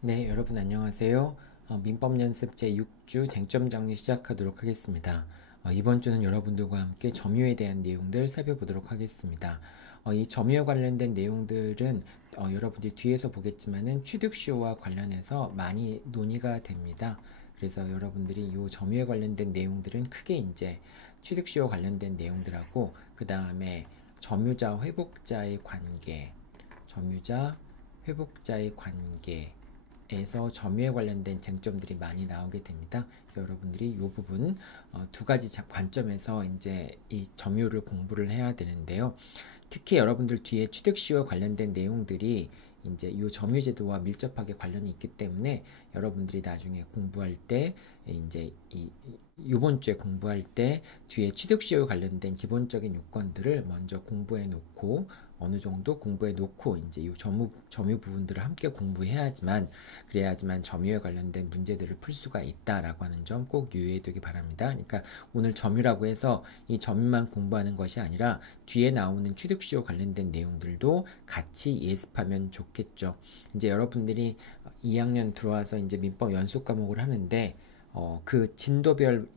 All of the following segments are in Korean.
네, 여러분 안녕하세요. 민법 연습 제6주 쟁점 정리 시작하도록 하겠습니다. 이번 주는 여러분들과 함께 점유에 대한 내용들 살펴보도록 하겠습니다. 이 점유에 관련된 내용들은 여러분들이 뒤에서 보겠지만은 취득시효와 관련해서 많이 논의가 됩니다. 그래서 여러분들이 이 점유에 관련된 내용들은 크게 이제 취득시효 관련된 내용들하고 그 다음에 점유자 회복자의 관계, 점유자 회복자의 관계 에서 점유에 관련된 쟁점들이 많이 나오게 됩니다. 그래서 여러분들이 이 부분 두 가지 관점에서 이제 이 점유를 공부를 해야 되는데요. 특히 여러분들 뒤에 취득시효 관련된 내용들이 이제 이 점유제도와 밀접하게 관련이 있기 때문에 여러분들이 나중에 공부할 때 이제 이번 주에 공부할 때 뒤에 취득시효 관련된 기본적인 요건들을 먼저 공부해 놓고 어느 정도 공부해 놓고 이제 이 점유 부분들을 함께 공부해야지만 그래야지만 점유에 관련된 문제들을 풀 수가 있다라고 하는 점 꼭 유의해 두기 바랍니다. 그러니까 오늘 점유라고 해서 이 점유만 공부하는 것이 아니라 뒤에 나오는 취득시효 관련된 내용들도 같이 예습하면 좋겠죠. 이제 여러분들이 2학년 들어와서 이제 민법 연수 과목을 하는데 그 진도별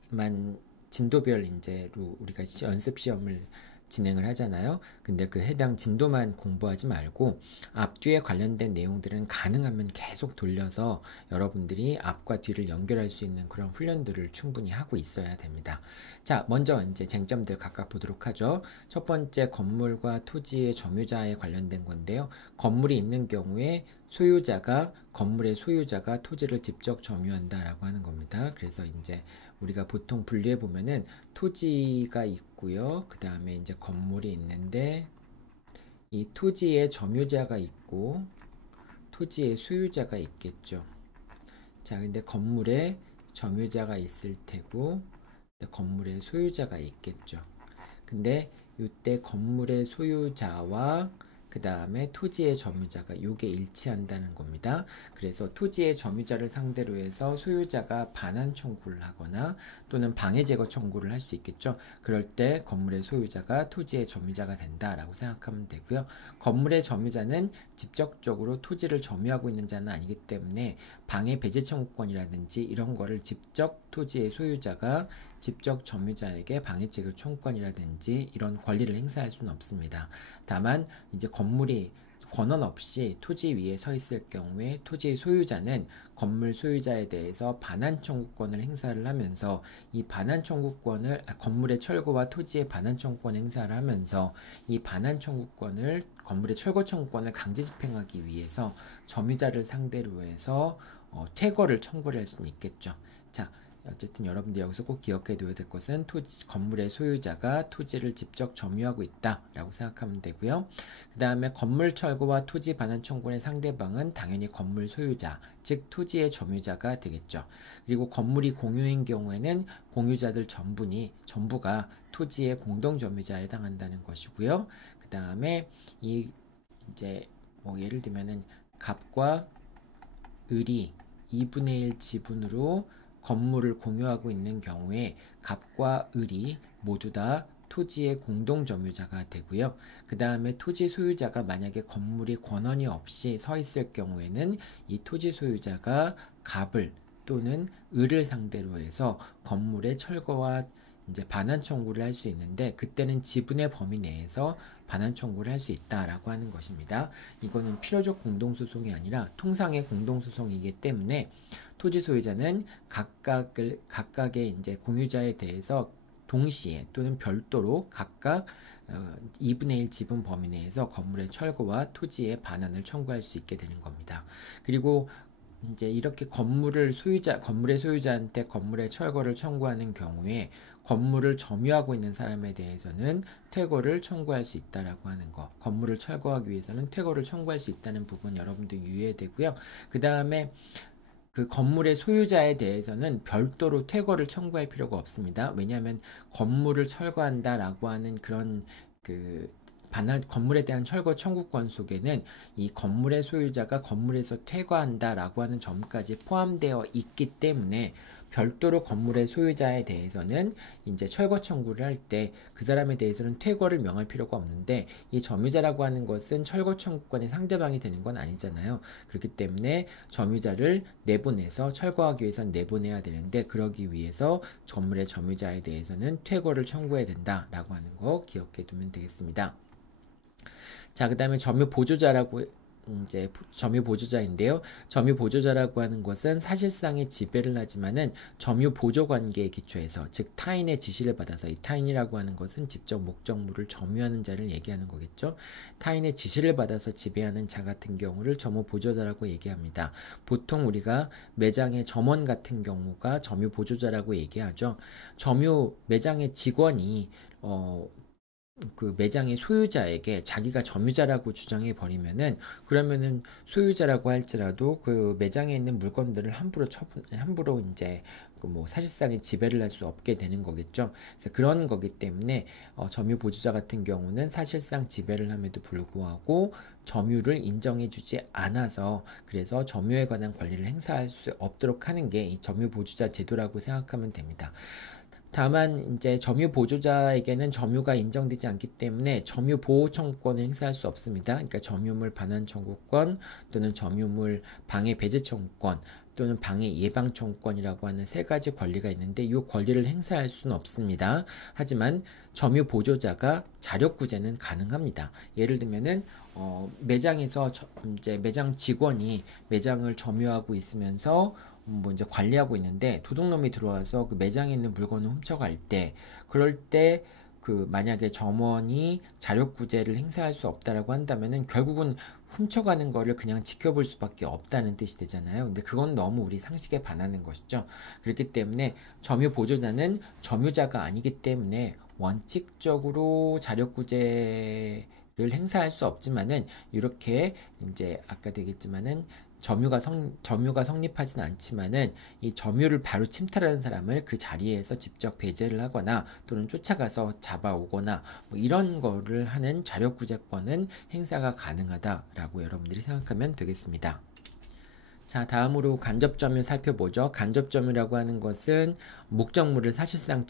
이제로 우리가 연습 시험을 진행을 하잖아요. 근데 그 해당 진도만 공부하지 말고 앞뒤에 관련된 내용들은 가능하면 계속 돌려서 여러분들이 앞과 뒤를 연결할 수 있는 그런 훈련들을 충분히 하고 있어야 됩니다. 자, 먼저 이제 쟁점들 각각 보도록 하죠. 첫 번째, 건물과 토지의 점유자에 관련된 건데요. 건물이 있는 경우에 건물의 소유자가 토지를 직접 점유한다라고 하는 겁니다. 그래서 이제 우리가 보통 분리해 보면은 토지가 있고요. 그 다음에 이제 건물이 있는데 이 토지의 점유자가 있고 토지의 소유자가 있겠죠. 자, 근데 건물에 점유자가 있을 테고 건물의 소유자가 있겠죠. 근데 이때 건물의 소유자와 그 다음에 토지의 점유자가 요게 일치한다는 겁니다. 그래서 토지의 점유자를 상대로 해서 소유자가 반환 청구를 하거나 또는 방해 제거 청구를 할 수 있겠죠. 그럴 때 건물의 소유자가 토지의 점유자가 된다라고 생각하면 되고요. 건물의 점유자는 직접적으로 토지를 점유하고 있는 자는 아니기 때문에 방해 배제 청구권이라든지 이런 거를 직접 토지의 소유자가 직접 점유자에게 방해제거 청구권이라든지 이런 권리를 행사할 수는 없습니다. 다만 이제 건물이 권한 없이 토지 위에 서 있을 경우에 토지의 소유자는 건물 소유자에 대해서 반환 청구권을 행사를 하면서 이 반환 청구권을 건물의 철거와 토지의 반환 청구권 행사를 하면서 이 반환 청구권을 건물의 철거 청구권을 강제 집행하기 위해서 점유자를 상대로 해서 퇴거를 청구를 할 수는 있겠죠. 자, 어쨌든 여러분들 여기서 꼭 기억해 둬야 될 것은 건물의 소유자가 토지를 직접 점유하고 있다라고 생각하면 되고요. 그 다음에 건물 철거와 토지 반환 청구의 상대방은 당연히 건물 소유자, 즉 토지의 점유자가 되겠죠. 그리고 건물이 공유인 경우에는 공유자들 전부가 토지의 공동 점유자에 해당한다는 것이고요. 그 다음에 이제 뭐 예를 들면은 갑과 을이 2분의 1 지분으로 건물을 공유하고 있는 경우에 갑과 을이 모두 다 토지의 공동 점유자가 되고요. 그 다음에 토지 소유자가 만약에 건물이 권한이 없이 서 있을 경우에는 이 토지 소유자가 갑을 또는 을을 상대로 해서 건물의 철거와 이제 반환 청구를 할 수 있는데 그때는 지분의 범위 내에서 반환 청구를 할 수 있다라고 하는 것입니다. 이거는 필요적 공동소송이 아니라 통상의 공동소송이기 때문에 토지 소유자는 각각의 이제 공유자에 대해서 동시에 또는 별도로 각각 2분의 1 지분 범위 내에서 건물의 철거와 토지의 반환을 청구할 수 있게 되는 겁니다. 그리고 이제 이렇게 건물의 소유자한테 건물의 철거를 청구하는 경우에 건물을 점유하고 있는 사람에 대해서는 퇴거를 청구할 수 있다라고 하는 거. 건물을 철거하기 위해서는 퇴거를 청구할 수 있다는 부분 여러분들 유의해야 되고요. 그 다음에 그 건물의 소유자에 대해서는 별도로 퇴거를 청구할 필요가 없습니다. 왜냐하면 건물을 철거한다라고 하는 그런 그 건물에 대한 철거 청구권 속에는 이 건물의 소유자가 건물에서 퇴거한다라고 하는 점까지 포함되어 있기 때문에 별도로 건물의 소유자에 대해서는 이제 철거 청구를 할 때 그 사람에 대해서는 퇴거를 명할 필요가 없는데, 이 점유자라고 하는 것은 철거 청구권의 상대방이 되는 건 아니잖아요. 그렇기 때문에 점유자를 내보내서 철거하기 위해서는 내보내야 되는데, 그러기 위해서 건물의 점유자에 대해서는 퇴거를 청구해야 된다라고 하는 거 기억해 두면 되겠습니다. 자, 그 다음에 점유 보조자인데요. 점유 보조자라고 하는 것은 사실상의 지배를 하지만은 점유 보조 관계에 기초해서, 즉 타인의 지시를 받아서, 이 타인이라고 하는 것은 직접 목적물을 점유하는 자를 얘기하는 거겠죠. 타인의 지시를 받아서 지배하는 자 같은 경우를 점유 보조자라고 얘기합니다. 보통 우리가 매장의 점원 같은 경우가 점유 보조자라고 얘기하죠. 매장의 직원이 그 매장의 소유자에게 자기가 점유자라고 주장해 버리면은, 그러면은 소유자라고 할지라도 그 매장에 있는 물건들을 함부로 이제 뭐 사실상의 지배를 할 수 없게 되는 거겠죠. 그래서 그런 거기 때문에 점유 보조자 같은 경우는 사실상 지배를 함에도 불구하고 점유를 인정해주지 않아서, 그래서 점유에 관한 권리를 행사할 수 없도록 하는 게 이 점유 보조자 제도라고 생각하면 됩니다. 다만 이제 점유 보조자에게는 점유가 인정되지 않기 때문에 점유 보호 청구권을 행사할 수 없습니다. 그러니까 점유물 반환 청구권, 또는 점유물 방해 배제 청구권, 또는 방해 예방 청구권이라고 하는 세 가지 권리가 있는데, 이 권리를 행사할 수는 없습니다. 하지만 점유 보조자가 자력 구제는 가능합니다. 예를 들면은 매장에서 이제 매장 직원이 매장을 점유하고 있으면서 뭐 이제 관리하고 있는데, 도둑놈이 들어와서 그 매장에 있는 물건을 훔쳐갈 때, 그럴 때 그 만약에 점원이 자력 구제를 행사할 수 없다라고 한다면은 결국은 훔쳐가는 거를 그냥 지켜볼 수밖에 없다는 뜻이 되잖아요. 근데 그건 너무 우리 상식에 반하는 것이죠. 그렇기 때문에 점유 보조자는 점유자가 아니기 때문에 원칙적으로 자력 구제를 행사할 수 없지만은, 이렇게 이제 아까 되겠지만은 점유가 성립하지는 않지만은, 이 점유를 바로 침탈하는 사람을 그 자리에서 직접 배제를 하거나 또는 쫓아가서 잡아오거나 뭐 이런 거를 하는 자력구제권은 행사가 가능하다라고 여러분들이 생각하면 되겠습니다. 자, 다음으로 간접점유 살펴보죠. 간접점유라고 하는 것은 목적물을 사실상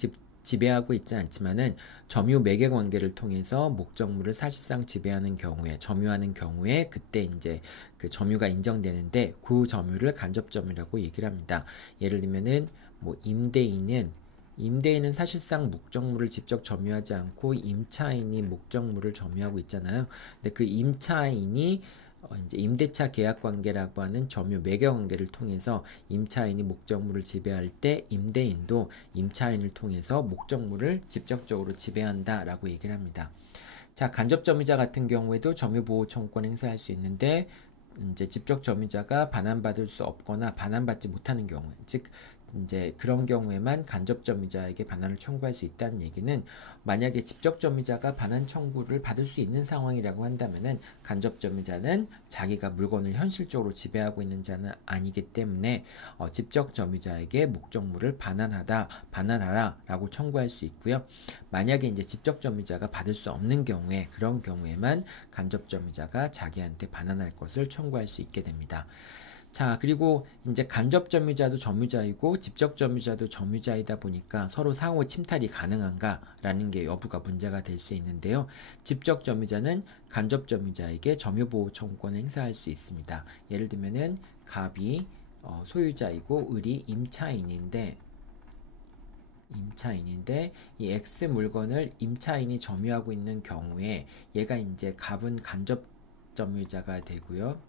지배하고 있지 않지만은 점유 매개 관계를 통해서 목적물을 사실상 지배하는 경우에, 점유하는 경우에, 그때 이제 그 점유가 인정되는데, 그 점유를 간접점유라고 얘기를 합니다. 예를 들면은 뭐 임대인은 사실상 목적물을 직접 점유하지 않고 임차인이 목적물을 점유하고 있잖아요. 근데 그 임차인이 이제 임대차 계약 관계라고 하는 점유 매개 관계를 통해서 임차인이 목적물을 지배할 때, 임대인도 임차인을 통해서 목적물을 직접적으로 지배한다라고 얘기를 합니다. 자, 간접 점유자 같은 경우에도 점유 보호 청구권 행사할 수 있는데, 이제 직접 점유자가 반환받을 수 없거나 반환받지 못하는 경우, 즉 이제 그런 경우에만 간접 점유자에게 반환을 청구할 수 있다는 얘기는, 만약에 직접 점유자가 반환 청구를 받을 수 있는 상황이라고 한다면은 간접 점유자는 자기가 물건을 현실적으로 지배하고 있는 자는 아니기 때문에 직접 점유자에게 목적물을 반환하라라고 청구할 수 있고요. 만약에 이제 직접 점유자가 받을 수 없는 경우에, 그런 경우에만 간접 점유자가 자기한테 반환할 것을 청구할 수 있게 됩니다. 자, 그리고 이제 간접 점유자도 점유자이고 직접 점유자도 점유자이다 보니까 서로 상호 침탈이 가능한가라는 게 여부가 문제가 될 수 있는데요. 직접 점유자는 간접 점유자에게 점유보호 청구권을 행사할 수 있습니다. 예를 들면은 갑이 소유자이고 을이 임차인인데 이 X 물건을 임차인이 점유하고 있는 경우에, 얘가 이제 갑은 간접 점유자가 되고요.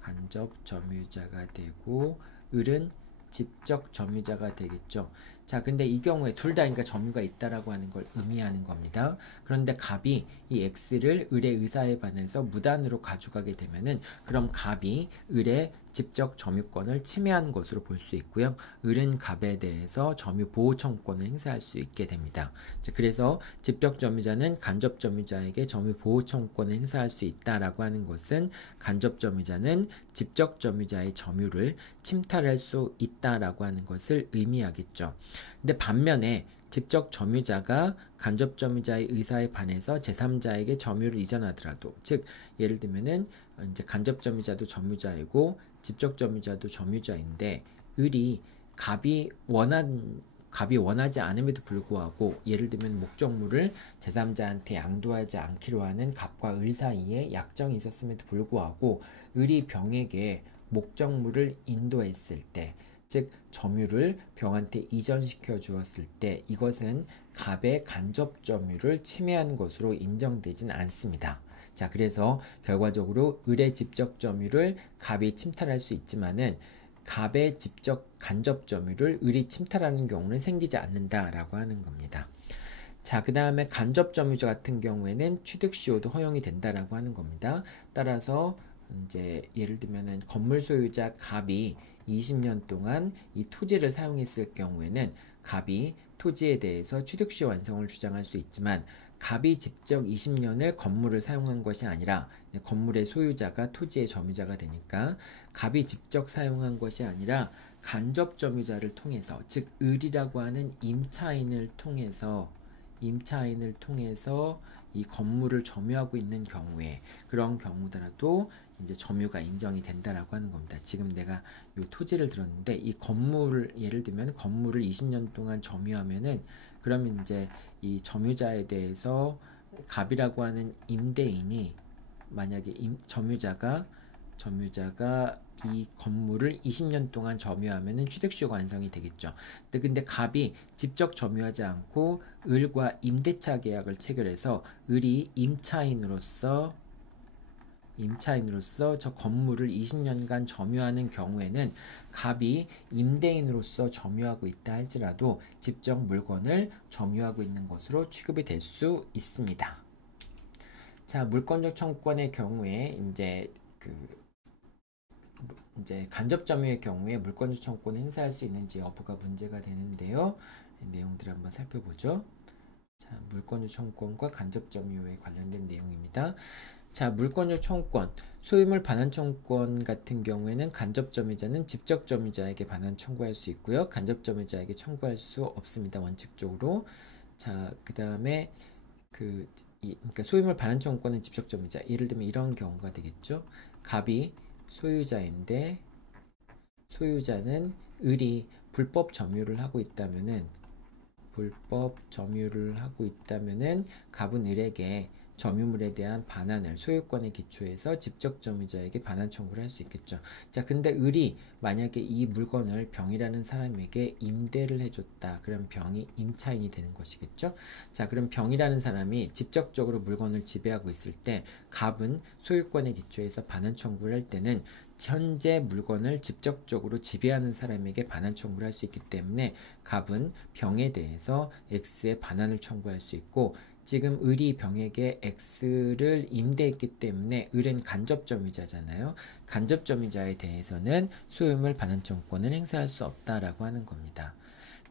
간접 점유자가 되고 을은 직접 점유자가 되겠죠. 자, 근데 이 경우에 둘 다 그러니까 점유가 있다라고 하는 걸 의미하는 겁니다. 그런데 갑이 이 X를 을의 의사에 반해서 무단으로 가져가게 되면은, 그럼 갑이 을의 직접 점유권을 침해한 것으로 볼 수 있고요. 을은 갑에 대해서 점유 보호 청구권을 행사할 수 있게 됩니다. 자, 그래서 직접 점유자는 간접 점유자에게 점유 보호 청구권을 행사할 수 있다라고 하는 것은, 간접 점유자는 직접 점유자의 점유를 침탈할 수 있다라고 하는 것을 의미하겠죠. 근데 반면에 직접 점유자가 간접 점유자의 의사에 반해서 제3자에게 점유를 이전하더라도, 즉 예를 들면은 이제 간접 점유자도 점유자이고 직접 점유자도 점유자인데 을이 갑이 원하지 않음에도 불구하고 예를 들면 목적물을 제3자한테 양도하지 않기로 하는 갑과 을 사이에 약정이 있었음에도 불구하고 을이 병에게 목적물을 인도했을 때, 즉 점유를 병한테 이전시켜 주었을 때 이것은 갑의 간접 점유를 침해한 것으로 인정되진 않습니다. 자, 그래서 결과적으로 을의 직접 점유를 갑이 침탈할 수 있지만은 갑의 직접 간접 점유를 을이 침탈하는 경우는 생기지 않는다라고 하는 겁니다. 자, 그 다음에 간접 점유자 같은 경우에는 취득시효도 허용이 된다라고 하는 겁니다. 따라서 이제 예를 들면은 건물 소유자 갑이 20년 동안 이 토지를 사용했을 경우에는 갑이 토지에 대해서 취득시효 완성을 주장할 수 있지만 갑이 직접 20년을 건물을 사용한 것이 아니라 건물의 소유자가 토지의 점유자가 되니까 갑이 직접 사용한 것이 아니라 간접 점유자를 통해서, 즉 을이라고 하는 임차인을 통해서 이 건물을 점유하고 있는 경우에, 그런 경우더라도 이제 점유가 인정이 된다라고 하는 겁니다. 지금 내가 이 토지를 들었는데 이 건물을 예를 들면 건물을 20년 동안 점유하면은 그러면 이제 이 점유자에 대해서 갑이라고 하는 임대인이 만약에 점유자가 이 건물을 20년 동안 점유하면은 취득시효가 완성이 되겠죠. 근데 갑이 직접 점유하지 않고 을과 임대차 계약을 체결해서 을이 임차인으로서 저 건물을 20년간 점유하는 경우에는 갑이 임대인으로서 점유하고 있다 할지라도 직접 물건을 점유하고 있는 것으로 취급이 될 수 있습니다. 자, 물권적 청구권의 경우에 이제 간접 점유의 경우에 물권적 청구권을 행사할 수 있는지 여부가 문제가 되는데요. 내용들을 한번 살펴보죠. 자, 물권적 청구권과 간접 점유에 관련된 내용입니다. 자, 물권적 청구권, 소유물 반환 청구권 같은 경우에는 간접 점유자는 직접 점유자에게 반환 청구할 수 있고요. 간접 점유자에게 청구할 수 없습니다. 원칙적으로. 자, 그 다음에 그러니까 소유물 반환 청구권은 직접 점유자. 예를 들면 이런 경우가 되겠죠. 갑이 소유자인데 소유자는 을이 불법 점유를 하고 있다면은 갑은 을에게 점유물에 대한 반환을 소유권에 기초해서 직접 점유자에게 반환 청구를 할 수 있겠죠. 자, 근데 을이 만약에 이 물건을 병이라는 사람에게 임대를 해줬다. 그럼 병이 임차인이 되는 것이겠죠. 자, 그럼 병이라는 사람이 직접적으로 물건을 지배하고 있을 때 갑은 소유권에 기초해서 반환 청구를 할 때는 현재 물건을 직접적으로 지배하는 사람에게 반환 청구를 할 수 있기 때문에 갑은 병에 대해서 X의 반환을 청구할 수 있고, 지금 을이 병에게 X를 임대했기 때문에 을은 간접점유자잖아요. 간접점유자에 대해서는 소유물 반환 청구권을 행사할 수 없다라고 하는 겁니다.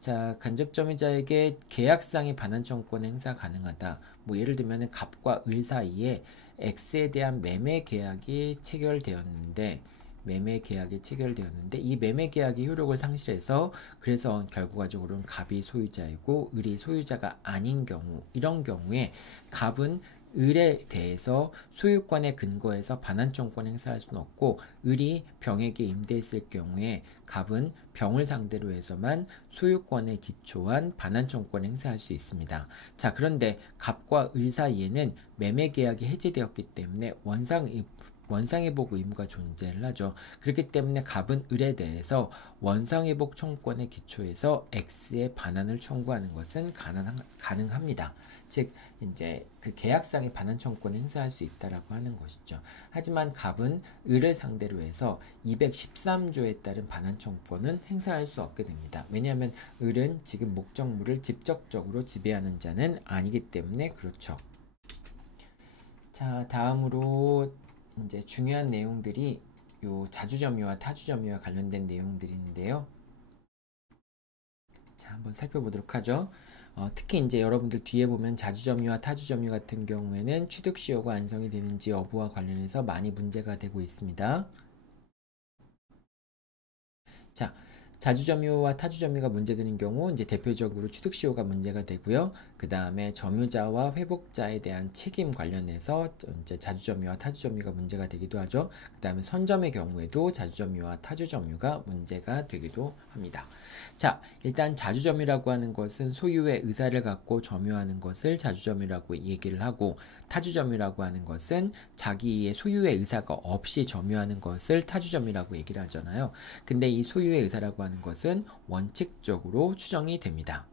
자, 간접점유자에게 계약상의 반환 청구권 행사 가능하다. 뭐 예를 들면 갑과 을 사이에 X에 대한 매매 계약이 체결되었는데 이 매매 계약이 효력을 상실해서 그래서 결과적으로는 갑이 소유자이고 을이 소유자가 아닌 경우, 이런 경우에 갑은 을에 대해서 소유권에 근거해서 반환 청구권 행사할 수는 없고, 을이 병에게 임대했을 경우에 갑은 병을 상대로 해서만 소유권에 기초한 반환 청구권 행사할 수 있습니다. 그런데 갑과 을 사이에는 매매 계약이 해지되었기 때문에 원상회복 의무가 존재를 하죠. 그렇기 때문에 갑은 을에 대해서 원상회복 청구권에 기초해서 X의 반환을 청구하는 것은 가능합니다. 즉 이제 그 계약상의 반환 청구권을 행사할 수 있다라고 하는 것이죠. 하지만 갑은 을을 상대로 해서 213조에 따른 반환 청구권은 행사할 수 없게 됩니다. 왜냐하면 을은 지금 목적물을 직접적으로 지배하는 자는 아니기 때문에 그렇죠. 자, 다음으로 이제 중요한 내용들이 요 자주점유와 타주점유와 관련된 내용들인데요. 자, 한번 살펴보도록 하죠. 특히 이제 여러분들 뒤에 보면 자주점유와 타주점유 같은 경우에는 취득시효가 완성이 되는지 여부와 관련해서 많이 문제가 되고 있습니다. 자, 자주점유와 타주점유가 문제되는 경우 이제 대표적으로 취득시효가 문제가 되고요. 그 다음에 점유자와 회복자에 대한 책임 관련해서 이제 자주점유와 타주점유가 문제가 되기도 하죠. 그 다음에 선점의 경우에도 자주점유와 타주점유가 문제가 되기도 합니다. 자, 일단 자주점유라고 하는 것은 소유의 의사를 갖고 점유하는 것을 자주점유라고 얘기를 하고, 타주점유라고 하는 것은 자기의 소유의 의사가 없이 점유하는 것을 타주점유라고 얘기를 하잖아요. 근데 이 소유의 의사라고 하는 것은 원칙적으로 추정이 됩니다.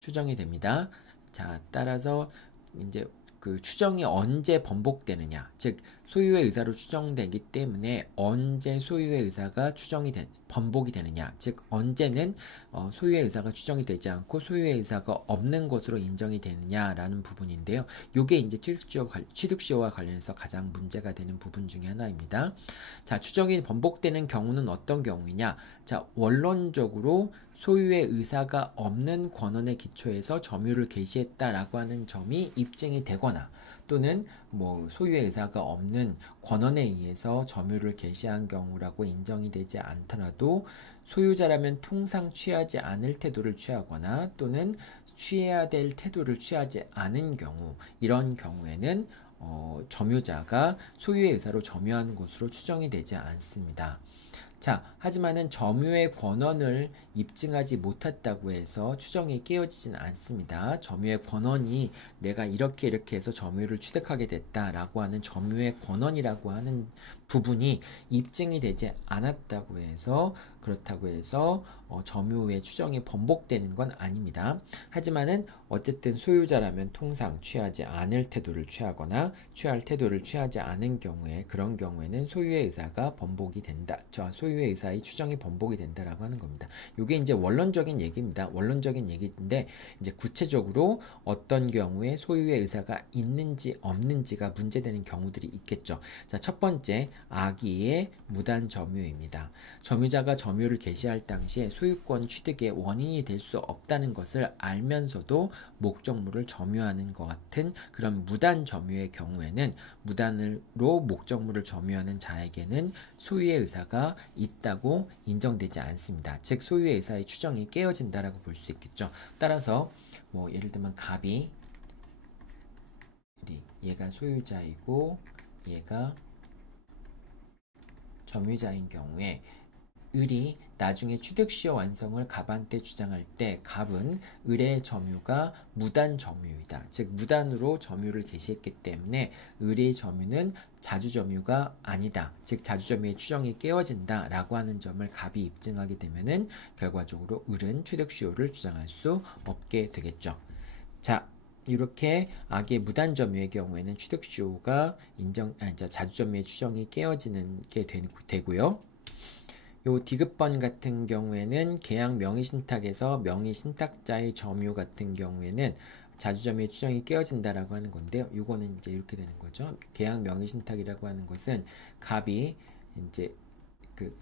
추정이 됩니다. 자, 따라서 이제 그 추정이 언제 번복되느냐, 즉 소유의 의사로 추정되기 때문에 언제 소유의 의사가 번복이 되느냐, 즉 언제는 소유의 의사가 추정이 되지 않고 소유의 의사가 없는 것으로 인정이 되느냐라는 부분인데요. 이게 이제 취득시효와 관련해서 가장 문제가 되는 부분 중에 하나입니다. 자, 추정이 번복되는 경우는 어떤 경우이냐? 자, 원론적으로 소유의 의사가 없는 권한의 기초에서 점유를 개시했다라고 하는 점이 입증이 되거나, 또는 뭐 소유의 의사가 없는 권한에 의해서 점유를 개시한 경우라고 인정이 되지 않더라도 소유자라면 통상 취하지 않을 태도를 취하거나 또는 취해야 될 태도를 취하지 않은 경우, 이런 경우에는 점유자가 소유의 의사로 점유하는 것으로 추정이 되지 않습니다. 자, 하지만은 점유의 권한을 입증하지 못했다고 해서 추정이 깨어지진 않습니다. 점유의 권한이 내가 이렇게 해서 점유를 취득하게 됐다라고 하는 점유의 권한이라고 하는 부분이 입증이 되지 않았다고 해서, 그렇다고 해서 점유의 추정이 번복되는 건 아닙니다. 하지만은 어쨌든 소유자라면 통상 취하지 않을 태도를 취하거나 취할 태도를 취하지 않은 경우에, 그런 경우에는 소유의 의사가 번복이 된다. 소유의 의사의 추정이 번복이 된다라고 하는 겁니다. 이게 이제 원론적인 얘기입니다. 원론적인 얘기인데, 이제 구체적으로 어떤 경우에 소유의 의사가 있는지 없는지가 문제되는 경우들이 있겠죠. 자, 첫 번째, 악의의 무단 점유입니다. 점유자가 점유를 개시할 당시에 소유권 취득의 원인이 될 수 없다는 것을 알면서도 목적물을 점유하는 것 같은 그런 무단 점유의 경우에는, 무단으로 목적물을 점유하는 자에게는 소유의 의사가 있다고 인정되지 않습니다. 즉 소유의 의사의 추정이 깨어진다라고 볼 수 있겠죠. 따라서 뭐 예를 들면 갑이, 얘가 소유자이고 얘가 점유자인 경우에 을이 나중에 취득시효 완성을 갑한테 주장할 때 갑은 을의 점유가 무단 점유이다. 즉 무단으로 점유를 개시했기 때문에 을의 점유는 자주점유가 아니다. 즉 자주점유의 추정이 깨어진다 라고 하는 점을 갑이 입증하게 되면은 결과적으로 을은 취득시효를 주장할 수 없게 되겠죠. 자, 이렇게 악의 무단 점유의 경우에는 취득시효가 자주점유의 추정이 깨어지는 게 되고요. 요 디귿번 같은 경우에는 계약 명의신탁에서 명의신탁자의 점유 같은 경우에는 자주점유의 추정이 깨어진다라고 하는 건데요. 요거는 이제 이렇게 되는 거죠. 계약 명의신탁이라고 하는 것은 갑이 이제 그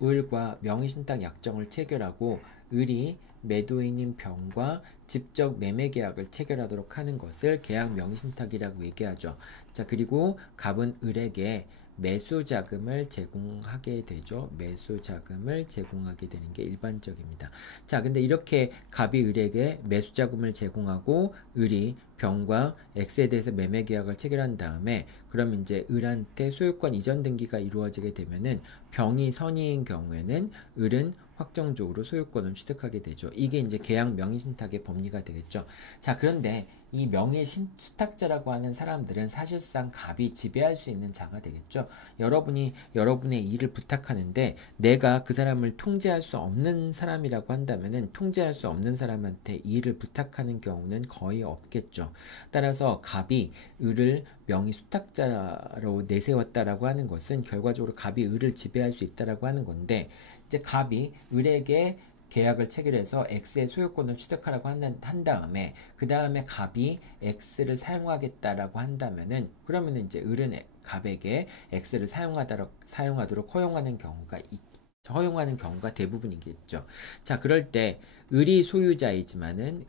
을과 명의신탁 약정을 체결하고 을이 매도인인 병과 직접 매매 계약을 체결하도록 하는 것을 계약 명의신탁이라고 얘기하죠. 자, 그리고 갑은 을에게 매수 자금을 제공하게 되죠. 매수 자금을 제공하게 되는 게 일반적입니다. 자, 근데 이렇게 갑이 을에게 매수 자금을 제공하고 을이 병과 X에 대해서 매매 계약을 체결한 다음에, 그럼 이제 을한테 소유권 이전 등기가 이루어지게 되면은 병이 선의인 경우에는 을은 확정적으로 소유권을 취득하게 되죠. 이게 이제 계약 명의신탁의 법리가 되겠죠. 자, 그런데 이 명의신탁자라고 하는 사람들은 사실상 갑이 지배할 수 있는 자가 되겠죠. 여러분이 여러분의 일을 부탁하는데 내가 그 사람을 통제할 수 없는 사람이라고 한다면은 통제할 수 없는 사람한테 일을 부탁하는 경우는 거의 없겠죠. 따라서 갑이 을을 명의수탁자로 내세웠다라고 하는 것은 결과적으로 갑이 을을 지배할 수 있다라고 하는 건데, 이제 갑이 을에게 계약을 체결해서 X의 소유권을 취득하라고 한 다음에, 그 다음에 갑이 X를 사용하겠다라고 한다면은, 그러면은 이제 을은 갑에게 X를 사용하도록 허용하는 경우가 대부분이겠죠. 자, 그럴 때 을이 소유자이지만은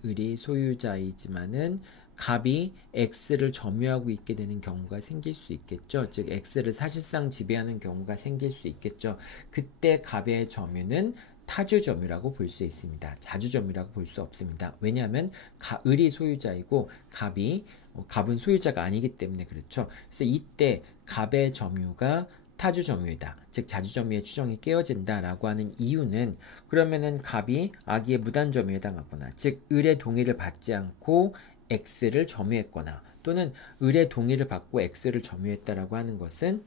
갑이 X를 점유하고 있게 되는 경우가 생길 수 있겠죠. 즉 X를 사실상 지배하는 경우가 생길 수 있겠죠. 그때 갑의 점유는 타주 점유라고 볼 수 있습니다. 자주 점유라고 볼 수 없습니다. 왜냐하면 을이 소유자이고 갑은 소유자가 아니기 때문에 그렇죠. 그래서 이때 갑의 점유가 타주 점유이다. 즉 자주 점유의 추정이 깨어진다라고 하는 이유는 그러면은 갑이 아기의 무단 점유에 해당하거나 즉 을의 동의를 받지 않고 X를 점유했거나 또는 을의 동의를 받고 X를 점유했다라고 하는 것은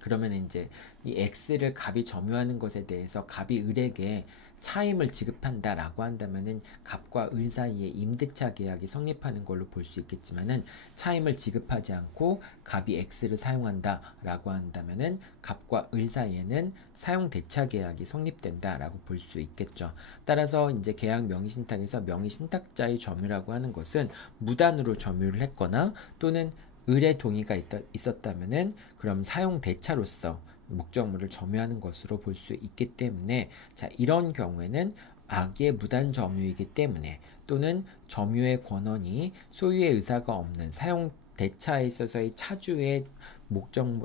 그러면 이제 이 X를 갑이 점유하는 것에 대해서 갑이 을에게 차임을 지급한다라고 한다면은 갑과 을 사이에 임대차 계약이 성립하는 걸로 볼 수 있겠지만은 차임을 지급하지 않고 갑이 X를 사용한다라고 한다면은 갑과 을 사이에는 사용 대차 계약이 성립된다라고 볼 수 있겠죠. 따라서 이제 계약 명의 신탁에서 명의 신탁자의 점유라고 하는 것은 무단으로 점유를 했거나 또는 을의 동의가 있었다면은 그럼 사용 대차로서 목적물을 점유하는 것으로 볼 수 있기 때문에 자 이런 경우에는 악의 무단 점유이기 때문에 또는 점유의 권한이 소유의 의사가 없는 사용 대차에 있어서의 차주의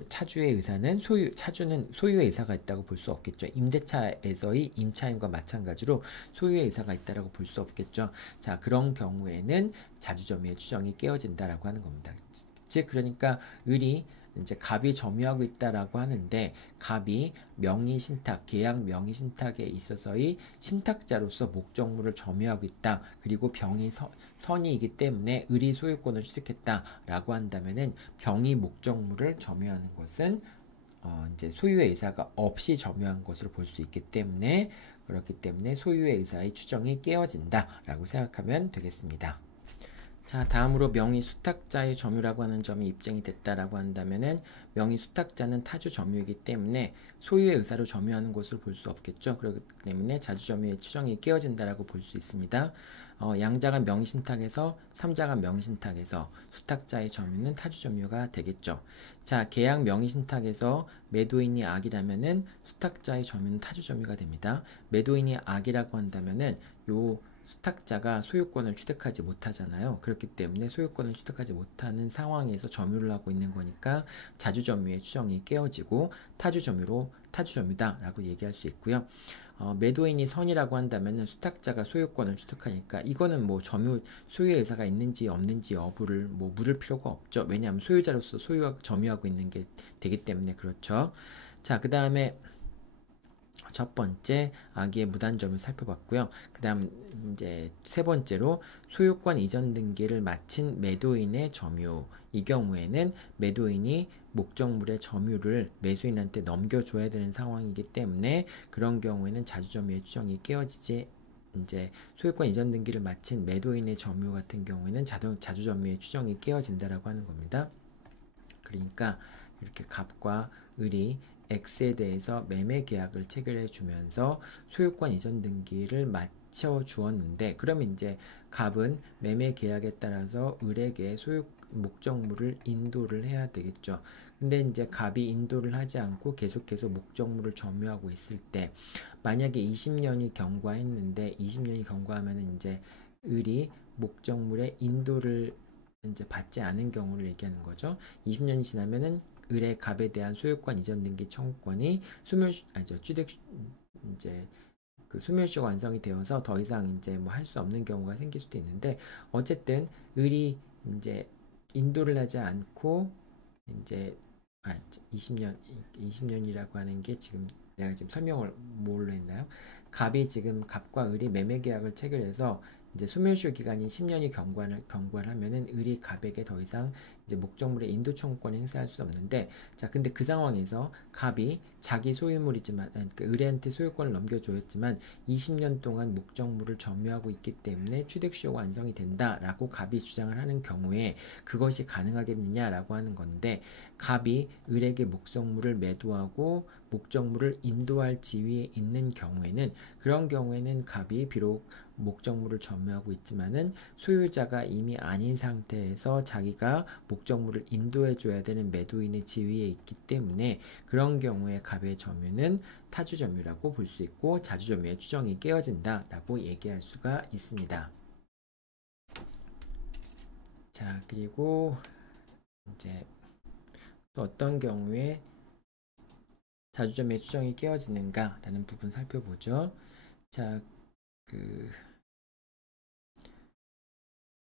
차주의 의사는 차주는 소유의 의사가 있다고 볼 수 없겠죠. 임대차에서의 임차인과 마찬가지로 소유의 의사가 있다고 볼 수 없겠죠. 자 그런 경우에는 자주점유의 추정이 깨어진다라고 하는 겁니다. 즉 그러니까 을이 이제 갑이 점유하고 있다라고 하는데 갑이 명의신탁, 계약 명의신탁에 있어서의 신탁자로서 목적물을 점유하고 있다. 그리고 병이 선이이기 때문에 을이 소유권을 취득했다라고 한다면은 병이 목적물을 점유하는 것은 이제 소유의 의사가 없이 점유한 것으로 볼 수 있기 때문에 그렇기 때문에 소유의 의사의 추정이 깨어진다라고 생각하면 되겠습니다. 자 다음으로 명의 수탁자의 점유라고 하는 점이 입증이 됐다라고 한다면은 명의 수탁자는 타주 점유이기 때문에 소유의 의사로 점유하는 것으로 볼 수 없겠죠. 그렇기 때문에 자주 점유의 추정이 깨어진다라고 볼 수 있습니다. 양자간 명의 신탁에서 삼자간 명의 신탁에서 수탁자의 점유는 타주 점유가 되겠죠. 자 계약 명의 신탁에서 매도인이 악이라면은 수탁자의 점유는 타주 점유가 됩니다. 매도인이 악이라고 한다면은 요 수탁자가 소유권을 취득하지 못하잖아요. 그렇기 때문에 소유권을 취득하지 못하는 상황에서 점유를 하고 있는 거니까 자주점유의 추정이 깨어지고 타주점유다라고 얘기할 수 있고요. 매도인이 선이라고 한다면 수탁자가 소유권을 취득하니까 이거는 뭐 소유의 의사가 있는지 없는지 여부를 뭐 물을 필요가 없죠. 왜냐하면 소유자로서 점유하고 있는 게 되기 때문에 그렇죠. 자, 그 다음에 첫 번째 악의의 무단점을 살펴봤고요. 그 다음 이제 세 번째로 소유권 이전 등기를 마친 매도인의 점유. 이 경우에는 매도인이 목적물의 점유를 매수인한테 넘겨줘야 되는 상황이기 때문에 그런 경우에는 자주점유의 추정이 깨어지지 이제 소유권 이전 등기를 마친 매도인의 점유 같은 경우에는 자주점유의 추정이 깨어진다라고 하는 겁니다. 그러니까 이렇게 갑과 을이 X에 대해서 매매 계약을 체결해 주면서 소유권 이전 등기를 마쳐 주었는데 그럼 이제 갑은 매매 계약에 따라서 을에게 목적물을 인도를 해야 되겠죠. 근데 이제 갑이 인도를 하지 않고 계속해서 목적물을 점유하고 있을 때 만약에 20년이 경과했는데 20년이 경과하면은 이제 을이 목적물의 인도를 이제 받지 않은 경우를 얘기하는 거죠. 20년이 지나면은 을의 갑에 대한 소유권 이전 등기 청구권이 소멸시 완성이 되어서 더 이상 이제 뭐 할 수 없는 경우가 생길 수도 있는데 어쨌든 을이 이제 인도를 하지 않고 이제 20년이라고 하는 게 지금 내가 지금 설명을 뭘로 했나요? 갑과 을이 매매 계약을 체결해서 이제 소멸시효 기간이 10년이 경과를 하면은 을이 갑에게 더 이상 이제 목적물의 인도 청구권을 행사할 수 없는데 자 근데 그 상황에서 갑이 자기 소유물이지만 그러니까 을한테 소유권을 넘겨줬지만 20년 동안 목적물을 점유하고 있기 때문에 취득시효가 완성이 된다라고 갑이 주장을 하는 경우에 그것이 가능하겠느냐라고 하는 건데 갑이 을에게 목적물을 매도하고 목적물을 인도할 지위에 있는 경우에는 그런 경우에는 갑이 비록 목적물을 점유하고 있지만은 소유자가 이미 아닌 상태에서 자기가 목적물을 인도해 줘야 되는 매도인의 지위에 있기 때문에 그런 경우에 갑의 점유는 타주점유라고 볼 수 있고 자주점유의 추정이 깨어진다라고 얘기할 수가 있습니다. 자, 그리고 이제 또 어떤 경우에 자주점유의 추정이 깨어지는가라는 부분 살펴보죠. 자, 그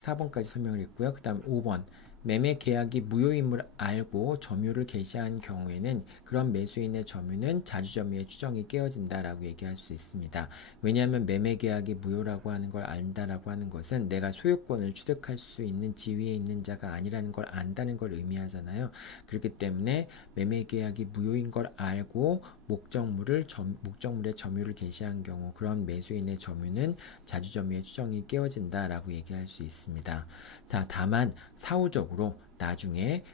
4번까지 설명을 했고요. 그 다음 5번. 매매 계약이 무효임을 알고 점유를 개시한 경우에는 그런 매수인의 점유는 자주점유의 추정이 깨어진다라고 얘기할 수 있습니다. 왜냐하면 매매 계약이 무효라고 하는 걸 안다라고 하는 것은 내가 소유권을 취득할 수 있는 지위에 있는 자가 아니라는 걸 안다는 걸 의미하잖아요. 그렇기 때문에 매매 계약이 무효인 걸 알고 목적물의 점유를 개시한 경우 그런 매수인의 점유는 자주점유의 추정이 깨어진다라고 얘기할 수 있습니다. 다만 사후적으로 나중에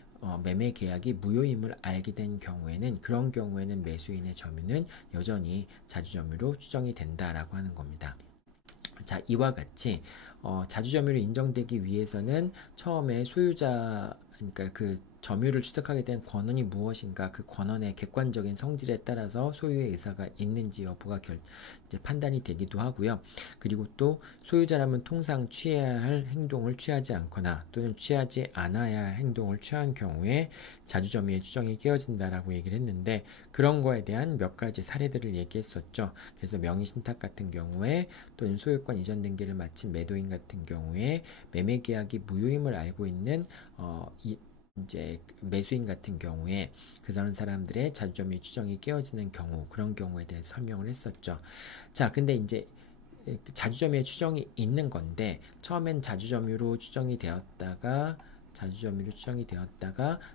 매매 계약이 무효임을 알게 된 경우에는 그런 경우에는 매수인의 점유는 여전히 자주점유로 추정이 된다라고 하는 겁니다. 자, 이와 같이 자주점유로 인정되기 위해서는 처음에 소유자 그러니까 그 점유를 취득하게 된 권한이 무엇인가 그 권한의 객관적인 성질에 따라서 소유의 의사가 있는지 여부가 이제 판단이 되기도 하고요. 그리고 또 소유자라면 통상 취해야 할 행동을 취하지 않거나 또는 취하지 않아야 할 행동을 취한 경우에 자주점유의 추정이 깨어진다라고 얘기를 했는데 그런 거에 대한 몇 가지 사례들을 얘기했었죠. 그래서 명의신탁 같은 경우에 또는 소유권 이전 등기를 마친 매도인 같은 경우에 매매 계약이 무효임을 알고 있는 이제 매수인 같은 경우에 그 사람들의 자주점유 추정이 깨어지는 경우 그런 경우에 대해 설명을 했었죠. 자, 근데 이제 자주점유의 추정이 있는 건데 처음엔 자주점유로 추정이 되었다가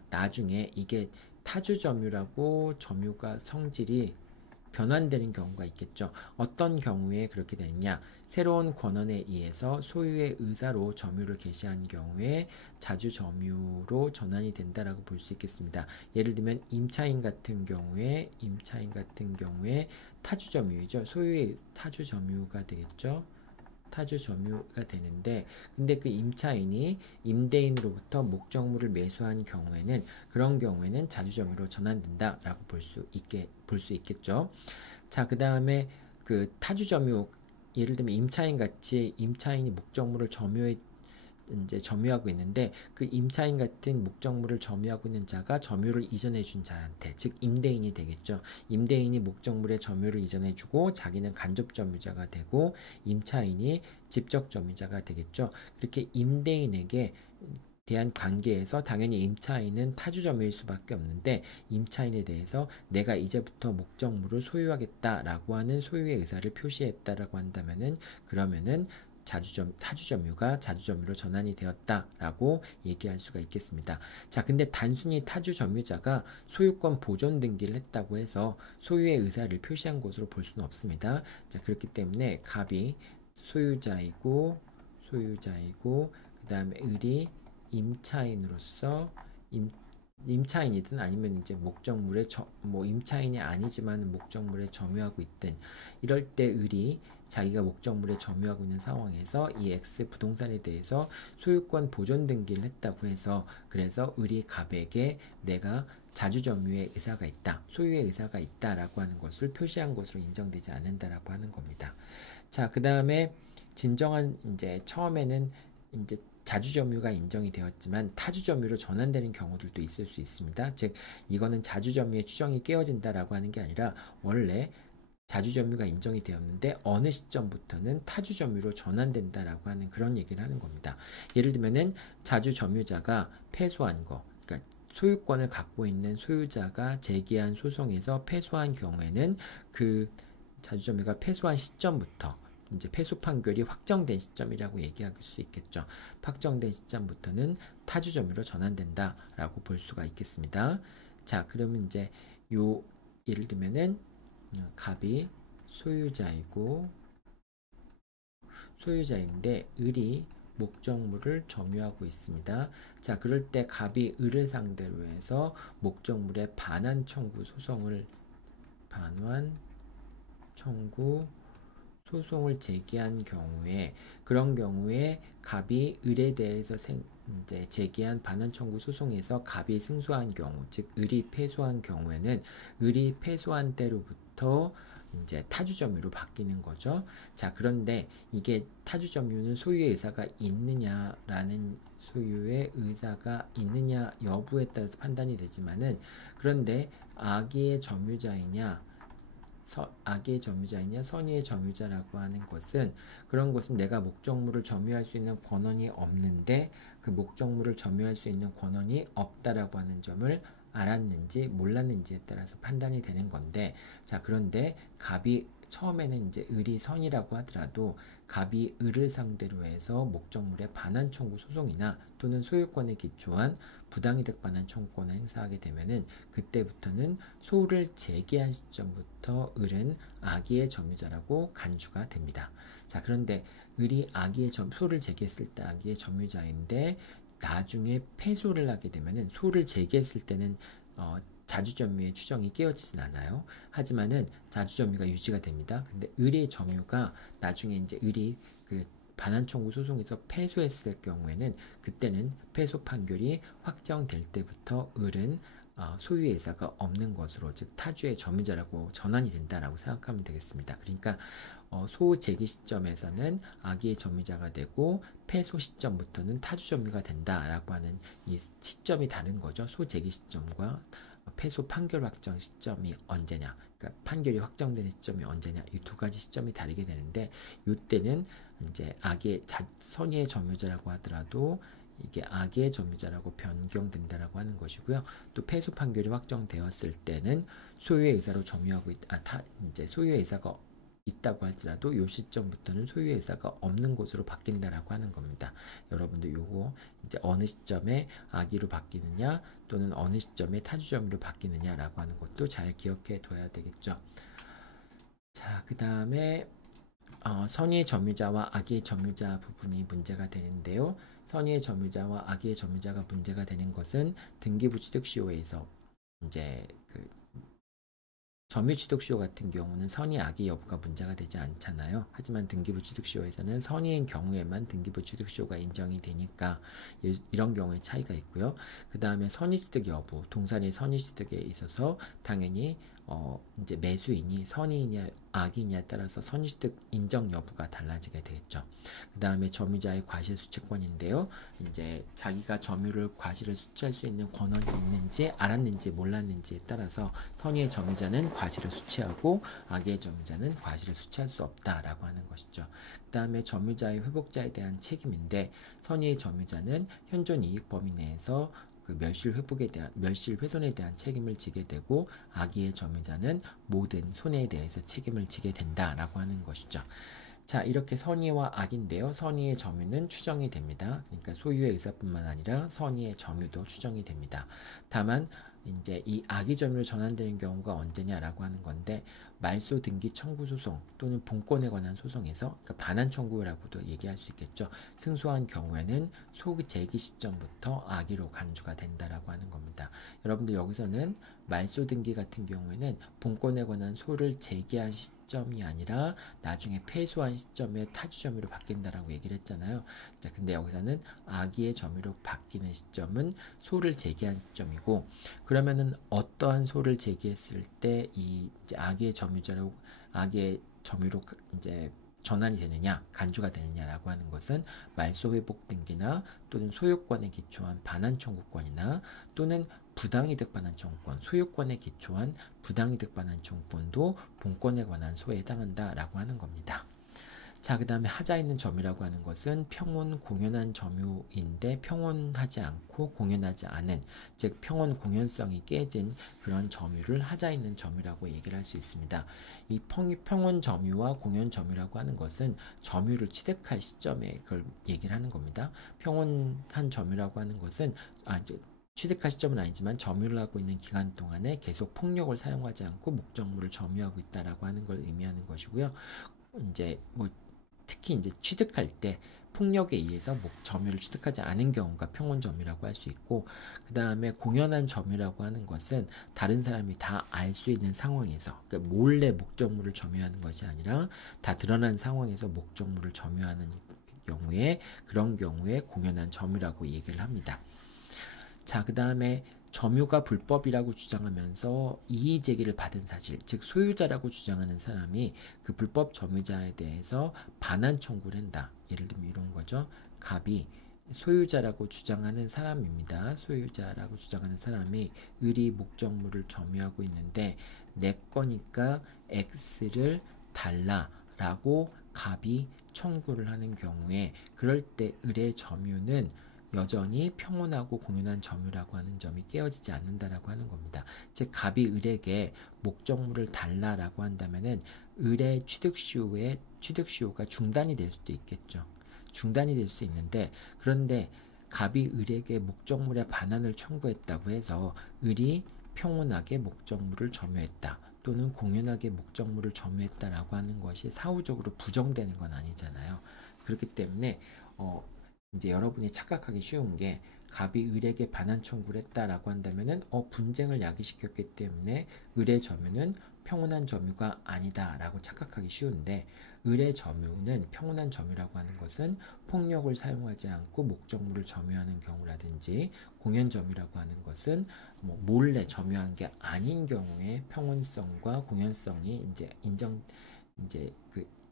나중에 이게 타주점유라고 점유가 성질이 변환되는 경우가 있겠죠. 어떤 경우에 그렇게 되느냐? 새로운 권한에 의해서 소유의 의사로 점유를 개시한 경우에 자주점유로 전환이 된다라고 볼 수 있겠습니다. 예를 들면 임차인 같은 경우에 타주점유이죠. 소유의 타주점유가 되겠죠. 타주점유가 되는데 근데 그 임차인이 임대인으로부터 목적물을 매수한 경우에는 그런 경우에는 자주점유로 전환된다라고 볼 수 있겠죠. 자, 그 다음에 그 타주점유 예를 들면 임차인 같이 임차인이 목적물을 점유하고 있는데 그 임차인 같은 목적물을 점유하고 있는 자가 점유를 이전해 준 자한테 즉 임대인이 되겠죠. 임대인이 목적물의 점유를 이전해 주고 자기는 간접 점유자가 되고 임차인이 직접 점유자가 되겠죠. 그렇게 임대인에게 대한 관계에서 당연히 임차인은 타주점유일 수밖에 없는데 임차인에 대해서 내가 이제부터 목적물을 소유하겠다라고 하는 소유의 의사를 표시했다라고 한다면은 그러면은 타주점유가 자주점유로 전환이 되었다라고 얘기할 수가 있겠습니다. 자, 근데 단순히 타주점유자가 소유권 보존 등기를 했다고 해서 소유의 의사를 표시한 것으로 볼 수는 없습니다. 자, 그렇기 때문에 갑이 소유자이고 그 다음에 을이 임차인으로서 임차인이든 아니면 이제 목적물에 임차인이 아니지만 목적물에 점유하고 있든 이럴 때 을이 자기가 목적물에 점유하고 있는 상황에서 이 X 부동산에 대해서 소유권 보존 등기를 했다고 해서 그래서 을이 갑에게 내가 자주점유의 의사가 있다, 소유의 의사가 있다라고 하는 것을 표시한 것으로 인정되지 않는다라고 하는 겁니다. 자, 그 다음에 진정한 이제 처음에는 이제 자주점유가 인정이 되었지만 타주점유로 전환되는 경우들도 있을 수 있습니다. 즉 이거는 자주점유의 추정이 깨어진다라고 하는 게 아니라 원래 자주점유가 인정이 되었는데 어느 시점부터는 타주점유로 전환된다라고 하는 그런 얘기를 하는 겁니다. 예를 들면은 자주점유자가 패소한 거, 그러니까 소유권을 갖고 있는 소유자가 제기한 소송에서 패소한 경우에는 그 자주점유가 패소한 시점부터 이제 패소 판결이 확정된 시점이라고 얘기할 수 있겠죠. 확정된 시점부터는 타주점유로 전환된다라고 볼 수가 있겠습니다. 자, 그러면 이제 예를 들면은 갑이 소유자인데 을이 목적물을 점유하고 있습니다. 자, 그럴 때 갑이 을을 상대로 해서 목적물의 반환 청구 소송을 제기한 경우에 그런 경우에 갑이 을에 대해서 이제 제기한 반환 청구 소송에서 갑이 승소한 경우, 즉 을이 패소한 경우에는 을이 패소한 때로부터 이제 타주 점유로 바뀌는 거죠. 자, 그런데 이게 타주 점유는 소유의 의사가 있느냐라는 소유의 의사가 있느냐 여부에 따라서 판단이 되지만은, 그런데 악의의 점유자이냐 악의 점유자이냐 선의의 점유자라고 하는 것은, 그런 것은 내가 목적물을 점유할 수 있는 권한이 없는데 그 목적물을 점유할 수 있는 권한이 없다라고 하는 점을 알았는지 몰랐는지에 따라서 판단이 되는 건데, 자, 그런데 갑이 처음에는 이제 을이 선이라고 하더라도 갑이 을을 상대로 해서 목적물의 반환 청구 소송이나 또는 소유권에 기초한 부당이득 반환 청구권을 행사하게 되면은, 그때부터는 소를 제기한 시점부터 을은 악의의 점유자라고 간주가 됩니다. 자, 그런데 을이 소를 제기했을 때 악의의 점유자인데 나중에 패소를 하게 되면은, 소를 제기했을 때는 자주점유의 추정이 깨어지진 않아요. 하지만은 자주점유가 유지가 됩니다. 근데 을의 점유가 나중에 이제 을이 그 반환 청구 소송에서 패소했을 경우에는, 그때는 패소 판결이 확정될 때부터 을은 소유의 의사가 없는 것으로, 즉 타주의 점유자라고 전환이 된다라고 생각하면 되겠습니다. 그러니까 소 제기 시점에서는 악의의 점유자가 되고 패소 시점부터는 타주 점유가 된다라고 하는 이 시점이 다른 거죠. 소 제기 시점과 패소 판결 확정 시점이 언제냐, 그러니까 판결이 확정되는 시점이 언제냐, 이 두 가지 시점이 다르게 되는데, 이때는 이제 선의의 점유자라고 하더라도 이게 악의 점유자라고 변경된다라고 하는 것이고요. 또 패소 판결이 확정되었을 때는 소유의 의사로 점유하고 이제 소유의 의사가 있다고 할지라도 이 시점부터는 소유의 의사가 없는 것으로 바뀐다라고 하는 겁니다. 여러분들 요거 이제 어느 시점에 악의로 바뀌느냐 또는 어느 시점에 타주점유로 바뀌느냐라고 하는 것도 잘 기억해 둬야 되겠죠. 자, 그 다음에 선의의 점유자와 악의의 점유자 부분이 문제가 되는데요. 선의의 점유자와 악의의 점유자가 문제가 되는 것은 등기부 취득시효에서 이제 점유취득시효 같은 경우는 선의 악의 여부가 문제가 되지 않잖아요. 하지만 등기부 취득시효에서는 선의인 경우에만 등기부 취득시효가 인정이 되니까 이런 경우에 차이가 있고요. 그 다음에 선의취득 여부, 동산의 선의취득에 있어서 당연히 이제 매수인이 선의이냐 악이냐에 따라서 선의취득 인정 여부가 달라지게 되겠죠. 그 다음에 점유자의 과실 수채권인데요. 이제 자기가 과실을 수취할 수 있는 권한이 있는지 알았는지 몰랐는지에 따라서 선의의 점유자는 과실을 수취하고 악의의 점유자는 과실을 수취할 수 없다라고 하는 것이죠. 그 다음에 점유자의 회복자에 대한 책임인데, 선의의 점유자는 현존 이익 범위 내에서 그 멸실훼손에 대한 책임을 지게 되고, 악의의 점유자는 모든 손해에 대해서 책임을 지게 된다라고 하는 것이죠. 자, 이렇게 선의와 악인데요. 선의의 점유는 추정이 됩니다. 그러니까 소유의 의사뿐만 아니라 선의의 점유도 추정이 됩니다. 다만 이제 이 악의 점유로 전환되는 경우가 언제냐라고 하는 건데, 말소 등기 청구 소송 또는 본권에 관한 소송에서, 그러니까 반환 청구라고도 얘기할 수 있겠죠. 승소한 경우에는 소 제기 시점부터 악의로 간주가 된다라고 하는 겁니다. 여러분들 여기서는 말소 등기 같은 경우에는 본권에 관한 소를 제기한 시점이 아니라 나중에 패소한 시점에 타주 점유로 바뀐다라고 얘기를 했잖아요. 자, 근데 여기서는 악의의 점유로 바뀌는 시점은 소를 제기한 시점이고, 그러면은 어떠한 소를 제기했을 때 이제 악의의 점유로 이제 전환이 되느냐, 간주가 되느냐라고 하는 것은 말소 회복 등기나 또는 소유권에 기초한 반환 청구권이나 또는 부당이득 반환 청구권, 소유권에 기초한 부당이득 반환 청구권도 본권에 관한 소에 해당한다라고 하는 겁니다. 자, 그 다음에 하자 있는 점이라고 하는 것은 평온 공연한 점유인데 평온하지 않고 공연하지 않은, 즉 평온 공연성이 깨진 그런 점유를 하자 있는 점이라고 얘기를 할 수 있습니다. 이 평온 점유와 공연 점유라고 하는 것은 점유를 취득할 시점에 그걸 얘기를 하는 겁니다. 평온한 점유라고 하는 것은 취득할 시점은 아니지만 점유를 하고 있는 기간 동안에 계속 폭력을 사용하지 않고 목적물을 점유하고 있다라고 하는 걸 의미하는 것이고요. 이제 특히 이제 취득할 때 폭력에 의해서 점유를 취득하지 않은 경우가 평온 점유라고 할 수 있고, 그 다음에 공연한 점유라고 하는 것은 다른 사람이 다 알 수 있는 상황에서, 그러니까 몰래 목적물을 점유하는 것이 아니라 다 드러난 상황에서 목적물을 점유하는 경우에, 그런 경우에 공연한 점유라고 얘기를 합니다. 자, 그 다음에 점유가 불법이라고 주장하면서 이의 제기를 받은 사실, 즉 소유자라고 주장하는 사람이 그 불법 점유자에 대해서 반환 청구를 한다. 예를 들면 이런 거죠. 갑이 소유자라고 주장하는 사람입니다. 소유자라고 주장하는 사람이 을이 목적물을 점유하고 있는데 내 거니까 X를 달라라고 갑이 청구를 하는 경우에 그럴 때 을의 점유는 여전히 평온하고 공연한 점유라고 하는 점이 깨어지지 않는다라고 하는 겁니다. 즉 갑이 을에게 목적물을 달라라고 한다면은 을의 취득시효가 중단이 될 수도 있겠죠. 중단이 될 수 있는데 그런데 갑이 을에게 목적물의 반환을 청구했다고 해서 을이 평온하게 목적물을 점유했다 또는 공연하게 목적물을 점유했다라고 하는 것이 사후적으로 부정되는 건 아니잖아요. 그렇기 때문에 이제 여러분이 착각하기 쉬운 게 갑이 을에게 반환 청구를 했다라고 한다면은 분쟁을 야기시켰기 때문에 을의 점유는 평온한 점유가 아니다라고 착각하기 쉬운데 을의 점유는 평온한 점유라고 하는 것은 폭력을 사용하지 않고 목적물을 점유하는 경우라든지 공연 점유라고 하는 것은 몰래 점유한 게 아닌 경우에 평온성과 공연성이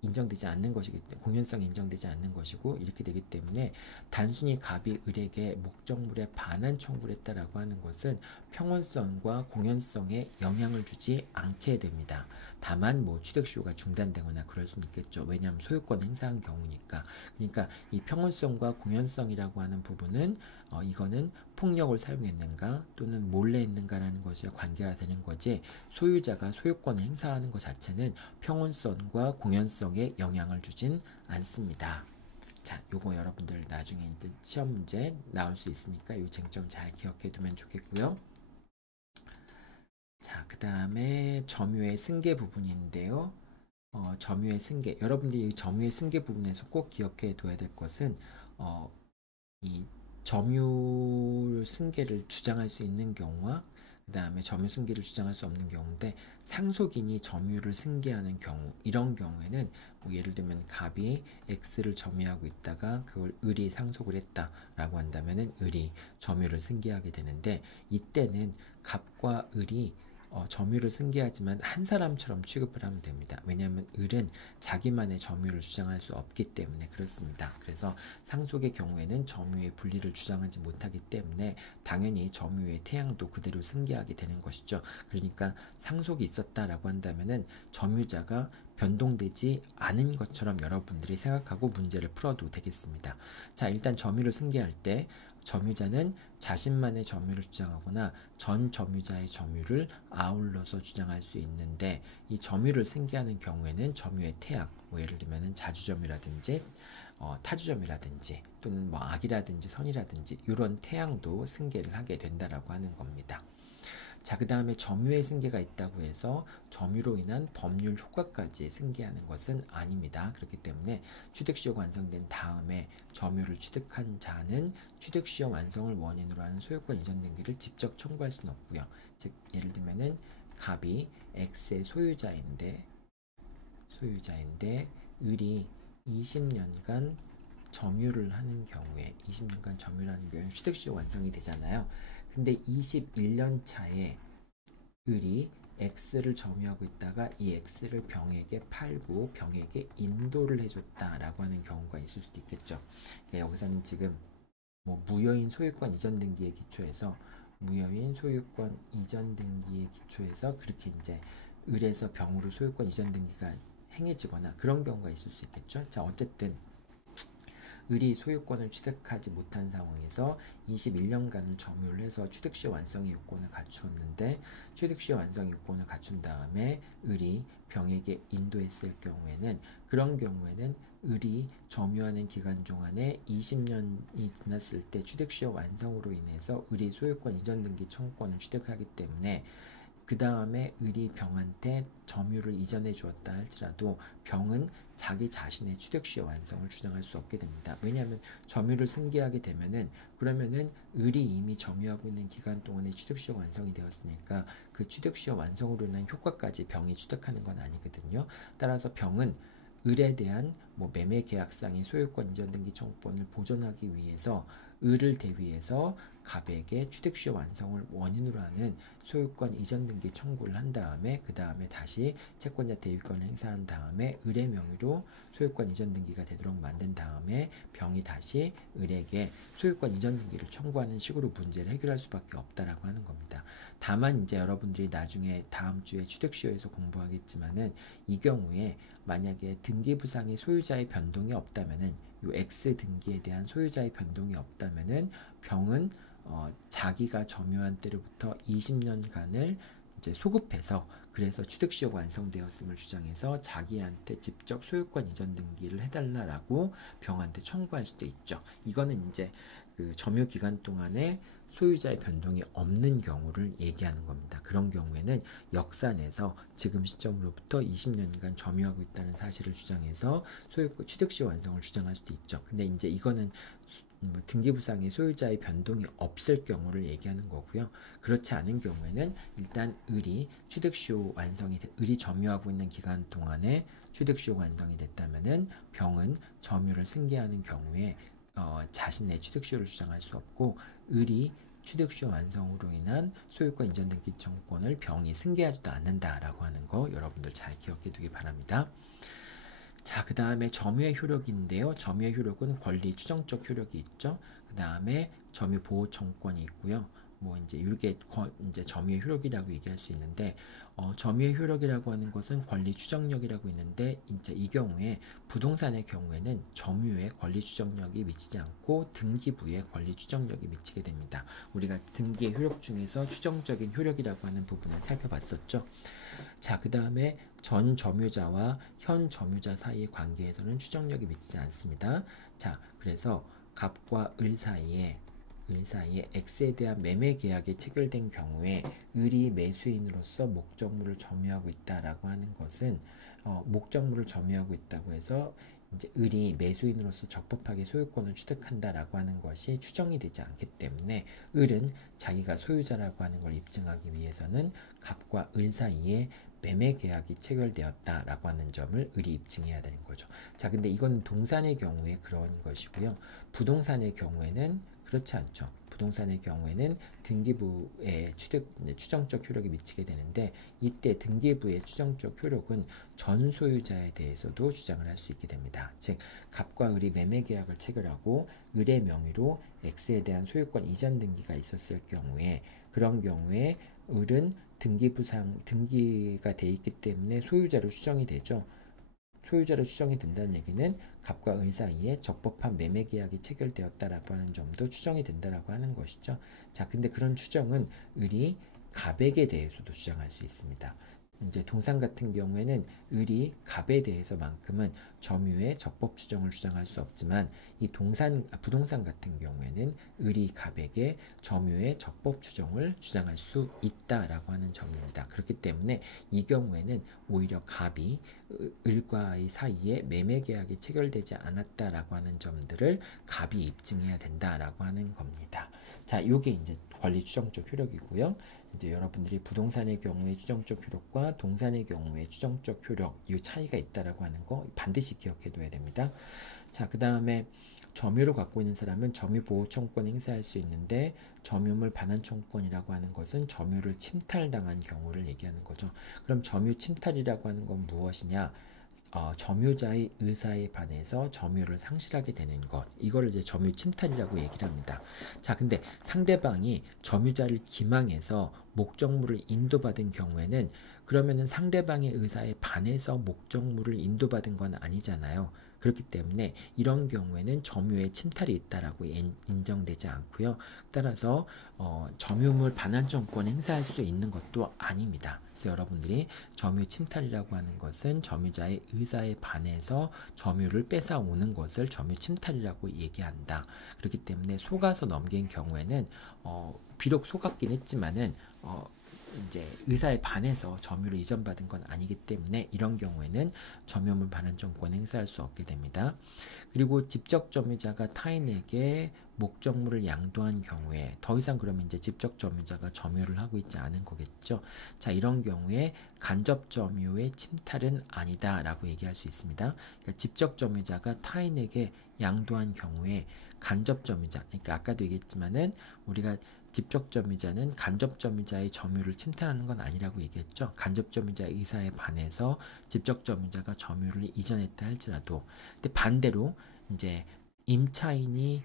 인정되지 않는 것이기 때문에 공연성이 인정되지 않는 것이고 이렇게 되기 때문에 단순히 갑이 을에게 목적물의 반환 청구를 했다라고 하는 것은 평온성과 공연성에 영향을 주지 않게 됩니다. 다만 취득시효가 중단되거나 그럴 수는 있겠죠. 왜냐하면 소유권 행사한 경우니까. 그러니까 이 평온성과 공연성이라고 하는 부분은 이거는 폭력을 사용했는가 또는 몰래 했는가라는 것이 관계가 되는 거지 소유자가 소유권을 행사하는 것 자체는 평온성과 공연성에 영향을 주진 않습니다. 자, 요거 여러분들 나중에 시험 문제 나올 수 있으니까 이 쟁점 잘 기억해 두면 좋겠고요. 자, 그 다음에 점유의 승계 부분인데요. 점유의 승계. 여러분들이 이 점유의 승계 부분에서 꼭 기억해 둬야 될 것은 이 점유 승계를 주장할 수 있는 경우와 그 다음에 점유 승계를 주장할 수 없는 경우인데 상속인이 점유를 승계하는 경우 이런 경우에는 예를 들면 갑이 X를 점유하고 있다가 그걸 을이 상속을 했다라고 한다면은 을이 점유를 승계하게 되는데 이때는 갑과 을이 점유를 승계하지만 한 사람처럼 취급을 하면 됩니다. 왜냐하면 을은 자기만의 점유를 주장할 수 없기 때문에 그렇습니다. 그래서 상속의 경우에는 점유의 분리를 주장하지 못하기 때문에 당연히 점유의 태양도 그대로 승계하게 되는 것이죠. 그러니까 상속이 있었다라고 한다면은 점유자가 변동되지 않은 것처럼 여러분들이 생각하고 문제를 풀어도 되겠습니다. 자, 일단 점유를 승계할 때 점유자는 자신만의 점유를 주장하거나 전 점유자의 점유를 아울러서 주장할 수 있는데 이 점유를 승계하는 경우에는 점유의 태양, 예를 들면 자주점유라든지 타주점유라든지 또는 악이라든지 선이라든지 이런 태양도 승계를 하게 된다라고 하는 겁니다. 자, 그 다음에 점유의 승계가 있다고 해서 점유로 인한 법률 효과까지 승계하는 것은 아닙니다. 그렇기 때문에 취득시효가 완성된 다음에 점유를 취득한 자는 취득시효 완성을 원인으로 하는 소유권 이전 등기를 직접 청구할 수는 없고요. 즉 예를 들면은 갑이 X의 소유자인데 을이 20년간 점유를 하는 경우에 취득시효 완성이 되잖아요. 근데 21년 차에 을이 X를 점유하고 있다가 이 X를 병에게 팔고 병에게 인도를 해줬다라고 하는 경우가 있을 수도 있겠죠. 그러니까 여기서는 지금 무효인 소유권 이전 등기에 기초해서 그렇게 이제 을에서 병으로 소유권 이전 등기가 행해지거나 그런 경우가 있을 수 있겠죠. 자, 어쨌든 을이 소유권을 취득하지 못한 상황에서 21년간을 점유를 해서 취득시효 완성의 요건을 갖추었는데 취득시효 완성 요건을 갖춘 다음에 을이 병에게 인도했을 경우에는 그런 경우에는 을이 점유하는 기간 동안에 20년이 지났을 때 취득시효 완성으로 인해서 을이 소유권 이전 등기 청구권을 취득하기 때문에 그 다음에 을이 병한테 점유를 이전해 주었다 할지라도 병은 자기 자신의 취득시효 완성을 주장할 수 없게 됩니다. 왜냐하면 점유를 승계하게 되면은 그러면은 을이 이미 점유하고 있는 기간 동안에 취득시효 완성이 되었으니까 그 취득시효 완성으로 인한 효과까지 병이 취득하는 건 아니거든요. 따라서 병은 을에 대한 매매 계약상의 소유권 이전 등기 청구권을 보존하기 위해서 을을 대위해서 갑에게 취득시효 완성을 원인으로 하는 소유권 이전 등기 청구를 한 다음에 그 다음에 다시 채권자 대위권을 행사한 다음에 을의 명의로 소유권 이전 등기가 되도록 만든 다음에 병이 다시 을에게 소유권 이전 등기를 청구하는 식으로 문제를 해결할 수밖에 없다라고 하는 겁니다. 다만 이제 여러분들이 나중에 다음 주에 취득시효에서 공부하겠지만은 이 경우에 만약에 등기부상의 소유자의 변동이 없다면은 요 X 등기에 대한 소유자의 변동이 없다면은 병은 자기가 점유한 때로부터 20년간을 이제 소급해서 그래서 취득시효가 완성되었음을 주장해서 자기한테 직접 소유권 이전 등기를 해달라라고 병한테 청구할 수도 있죠. 이거는 이제 그 점유 기간 동안에 소유자의 변동이 없는 경우를 얘기하는 겁니다. 그런 경우에는 역산에서 지금 시점으로부터 20년간 점유하고 있다는 사실을 주장해서 소유권 취득시효 완성을 주장할 수도 있죠. 근데 이제 이거는 등기부상의 소유자의 변동이 없을 경우를 얘기하는 거고요. 그렇지 않은 경우에는 일단 을이 취득시효 완성이 을이 점유하고 있는 기간 동안에 취득시효 완성이 됐다면은 병은 점유를 승계하는 경우에 자신의 취득시효를 주장할 수 없고 을이 취득시효 완성으로 인한 소유권 이전 등기 청구권을 병이 승계하지도 않는다라고 하는 거 여러분들 잘 기억해 두기 바랍니다. 자, 그 다음에 점유의 효력인데요. 점유의 효력은 권리 추정적 효력이 있죠. 그 다음에 점유 보호 청구권이 있고요. 뭐 이제 이게 이제 점유의 효력이라고 얘기할 수 있는데 점유의 효력이라고 하는 것은 권리 추정력이라고 있는데 이제 이 경우에 부동산의 경우에는 점유에 권리 추정력이 미치지 않고 등기부에 권리 추정력이 미치게 됩니다. 우리가 등기의 효력 중에서 추정적인 효력이라고 하는 부분을 살펴봤었죠. 자, 그 다음에 전 점유자와 현 점유자 사이의 관계에서는 추정력이 미치지 않습니다. 자, 그래서 갑과 을 사이에 X에 대한 매매 계약이 체결된 경우에 을이 매수인으로서 목적물을 점유하고 있다라고 하는 것은 목적물을 점유하고 있다고 해서 이제 을이 매수인으로서 적법하게 소유권을 취득한다라고 하는 것이 추정이 되지 않기 때문에 을은 자기가 소유자라고 하는 걸 입증하기 위해서는 갑과 을 사이에 매매 계약이 체결되었다라고 하는 점을 을이 입증해야 되는 거죠. 자, 근데 이건 동산의 경우에 그런 것이고요. 부동산의 경우에는 그렇지 않죠. 부동산의 경우에는 등기부의 추정적 효력이 미치게 되는데 이때 등기부의 추정적 효력은 전 소유자에 대해서도 주장을 할 수 있게 됩니다. 즉 갑과 을이 매매 계약을 체결하고 을의 명의로 X에 대한 소유권 이전 등기가 있었을 경우에 그런 경우에 을은 등기가 돼 있기 때문에 소유자로 추정이 되죠. 소유자로 추정이 된다는 얘기는 갑과 을 사이에 적법한 매매 계약이 체결되었다라고 하는 점도 추정이 된다라고 하는 것이죠. 자, 근데 그런 추정은 을이 갑에게 대해서도 주장할 수 있습니다. 이제 동산 같은 경우에는 을이 갑에 대해서만큼은 점유의 적법 추정을 주장할 수 없지만 이 부동산 같은 경우에는 을이 갑에게 점유의 적법 추정을 주장할 수 있다라고 하는 점입니다. 그렇기 때문에 이 경우에는 오히려 갑이 을과의 사이에 매매 계약이 체결되지 않았다라고 하는 점들을 갑이 입증해야 된다라고 하는 겁니다. 자, 요게 이제 권리 추정적 효력이고요. 이제 여러분들이 부동산의 경우에 추정적 효력과 동산의 경우에 추정적 효력 이 차이가 있다라고 하는 거 반드시 기억해 둬야 됩니다. 자, 그 다음에 점유를 갖고 있는 사람은 점유 보호 청구권 행사할 수 있는데 점유물 반환 청구권이라고 하는 것은 점유를 침탈당한 경우를 얘기하는 거죠. 그럼 점유 침탈이라고 하는 건 무엇이냐? 점유자의 의사에 반해서 점유를 상실하게 되는 것, 이걸 이제 점유 침탈이라고 얘기를 합니다. 자, 근데 상대방이 점유자를 기망해서 목적물을 인도받은 경우에는 그러면은 상대방의 의사에 반해서 목적물을 인도받은 건 아니잖아요. 그렇기 때문에 이런 경우에는 점유의 침탈이 있다라고 인정되지 않고요. 따라서 점유물 반환청구권 행사할 수 있는 것도 아닙니다. 그래서 여러분들이 점유 침탈이라고 하는 것은 점유자의 의사에 반해서 점유를 뺏어오는 것을 점유 침탈이라고 얘기한다. 그렇기 때문에 속아서 넘긴 경우에는 비록 속았긴 했지만은 이제 의사에 반해서 점유를 이전받은 건 아니기 때문에 이런 경우에는 점유물 반환청구권 행사할 수 없게 됩니다. 그리고 직접 점유자가 타인에게 목적물을 양도한 경우에 더 이상 그러면 이제 직접 점유자가 점유를 하고 있지 않은 거겠죠. 자, 이런 경우에 간접 점유의 침탈은 아니다라고 얘기할 수 있습니다. 그러니까 직접 점유자가 타인에게 양도한 경우에 간접점유자, 그러니까 아까도 얘기했지만은 우리가 직접점유자는 간접점유자의 점유를 침탈하는 건 아니라고 얘기했죠. 간접점유자의 의사에 반해서 직접점유자가 점유를 이전했다 할지라도, 근데 반대로 이제 임차인이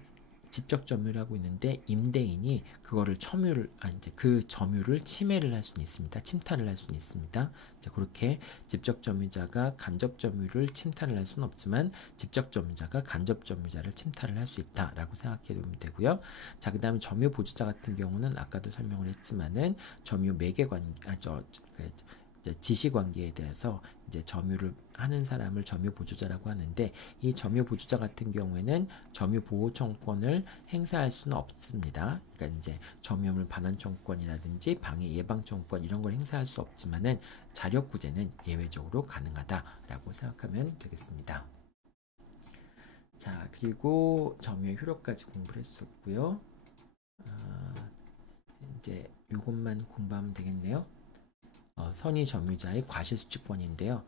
직접 점유를 하고 있는데 임대인이 그거를 이제 그 점유를 침해를 할 수는 있습니다. 침탈을 할 수는 있습니다. 자, 그렇게 직접 점유자가 간접 점유를 침탈을 할 수는 없지만 직접 점유자가 간접 점유자를 침탈을 할 수 있다라고 생각해 두면 되고요. 자, 그다음에 점유 보조자 같은 경우는 아까도 설명을 했지만은 점유 매개 관계, 지시 관계에 대해서 이제 점유를 하는 사람을 점유 보조자라고 하는데, 이 점유 보조자 같은 경우에는 점유 보호 청구권을 행사할 수는 없습니다. 그러니까 이제 점유물 반환 청구권이라든지 방해 예방 청구권 이런 걸 행사할 수 없지만은 자력 구제는 예외적으로 가능하다라고 생각하면 되겠습니다. 자, 그리고 점유의 효력까지 공부를 했었고요. 이제 요것만 공부하면 되겠네요. 선의 점유자의 과실수취권인데요.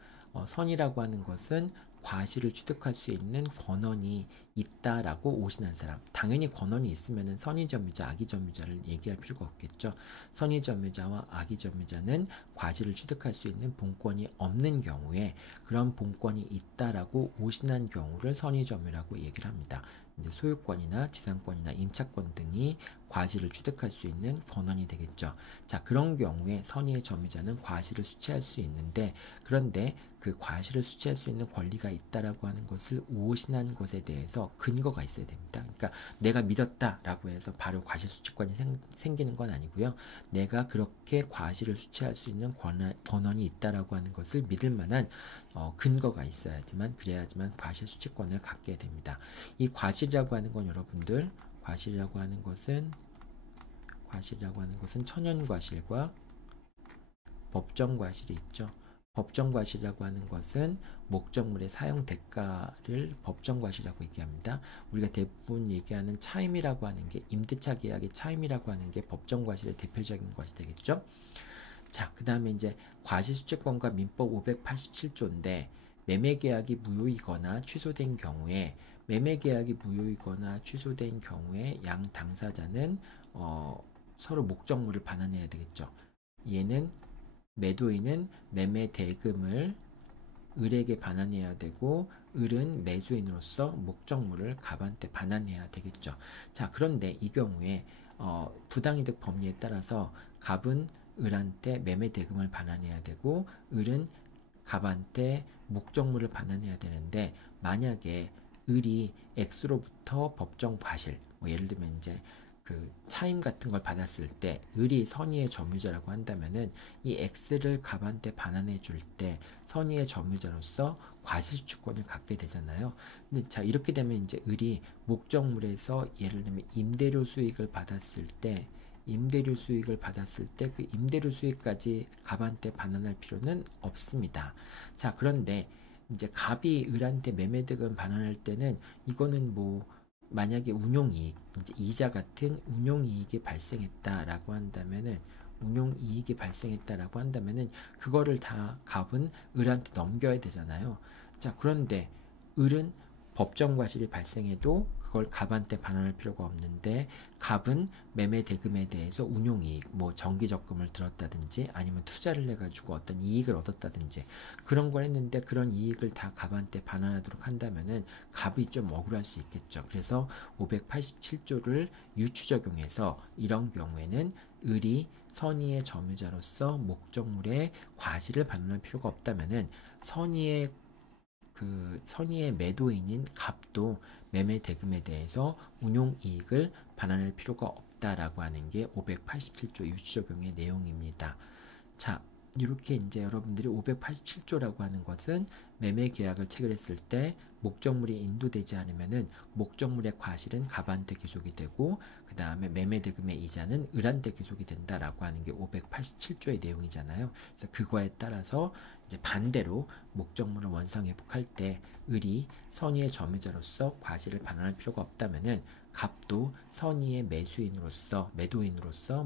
선이라고 하는 것은 과실을 취득할 수 있는 권한이 있다라고 오신한 사람. 당연히 권한이 있으면 선의 점유자, 악의 점유자를 얘기할 필요가 없겠죠. 선의 점유자와 악의 점유자는 과실을 취득할 수 있는 본권이 없는 경우에 그런 본권이 있다라고 오신한 경우를 선의 점유라고 얘기를 합니다. 이제 소유권이나 지상권이나 임차권 등이 과실을 취득할 수 있는 권한이 되겠죠. 자, 그런 경우에 선의의 점유자는 과실을 수취할 수 있는데, 그런데 그 과실을 수취할 수 있는 권리가 있다라고 하는 것을 오신한 것에 대해서 근거가 있어야 됩니다. 그러니까 내가 믿었다라고 해서 바로 과실 수취권이 생기는 건 아니고요. 내가 그렇게 과실을 수취할 수 있는 권한이 있다라고 하는 것을 믿을 만한 근거가 있어야지만, 그래야지만 과실 수취권을 갖게 됩니다. 이 과실이라고 하는 건 여러분들, 과실이라고 하는 것은 천연과실과 법정과실이 있죠. 법정과실이라고 하는 것은 목적물의 사용 대가를 법정과실이라고 얘기합니다. 우리가 대부분 얘기하는 차임이라고 하는 게, 임대차 계약의 차임이라고 하는 게 법정과실의 대표적인 것이 되겠죠. 자, 그 다음에 이제 과실수취권과 민법 587조인데, 매매계약이 무효이거나 취소된 경우에 양 당사자는 서로 목적물을 반환해야 되겠죠. 얘는 매도인은 매매 대금을 을에게 반환해야 되고, 을은 매수인으로서 목적물을 갑한테 반환해야 되겠죠. 자, 그런데 이 경우에 부당이득 법리에 따라서 갑은 을한테 매매 대금을 반환해야 되고, 을은 갑한테 목적물을 반환해야 되는데, 만약에 을이 X로부터 법정 과실, 예를 들면 이제 그 차임 같은 걸 받았을 때 을이 선의의 점유자라고 한다면은 이 X를 갑한테 반환해 줄 때 선의의 점유자로서 과실주권을 갖게 되잖아요. 근데 자, 이렇게 되면 이제 을이 목적물에서 예를 들면 임대료 수익을 받았을 때 그 임대료 수익까지 갑한테 반환할 필요는 없습니다. 자, 그런데 이제 갑이 을한테 매매대금 반환할 때는 이거는 뭐 만약에 운용이익, 이제 이자 같은 운용이익이 발생했다라고 한다면은 그거를 다 갑은 을한테 넘겨야 되잖아요. 자, 그런데 을은 법정과실이 발생해도 그걸 갑한테 반환할 필요가 없는데, 갑은 매매 대금에 대해서 운용이익, 뭐 정기적금을 들었다든지 아니면 투자를 해가지고 어떤 이익을 얻었다든지 그런 걸 했는데, 그런 이익을 다 갑한테 반환하도록 한다면은 갑이 좀 억울할 수 있겠죠. 그래서 587조를 유추 적용해서 이런 경우에는 을이 선의의 점유자로서 목적물의 과실을 반환할 필요가 없다면은 선의의 매도인인 갑도 매매 대금에 대해서 운용이익을 반환할 필요가 없다라고 하는 게 587조 유추 적용의 내용입니다. 자, 이렇게 이제 여러분들이 587조라고 하는 것은 매매 계약을 체결했을 때 목적물이 인도되지 않으면은 목적물의 과실은 갑한테 기속이 되고, 그 다음에 매매 대금의 이자는 을한테 기속이 된다라고 하는 게 587조의 내용이잖아요. 그래서 그거에 따라서 이제 반대로 목적물을 원상회복할 때 을이 선의의 점유자로서 과실을 반환할 필요가 없다면은 갑도 선의의 매도인으로서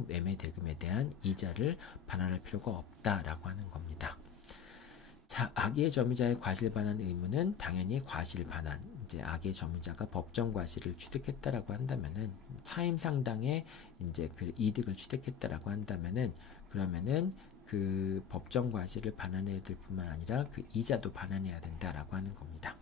매매 대금에 대한 이자를 반환할 필요가 없다라고 하는 겁니다. 자, 악의 점유자의 과실 반환 의무는 당연히 과실 반환. 이제 악의 점유자가 법정 과실을 취득했다라고 한다면은 차임 상당의 이제 그 이득을 취득했다라고 한다면은 그러면은 그 법정 과실을 반환해야 될 뿐만 아니라 그 이자도 반환해야 된다라고 하는 겁니다.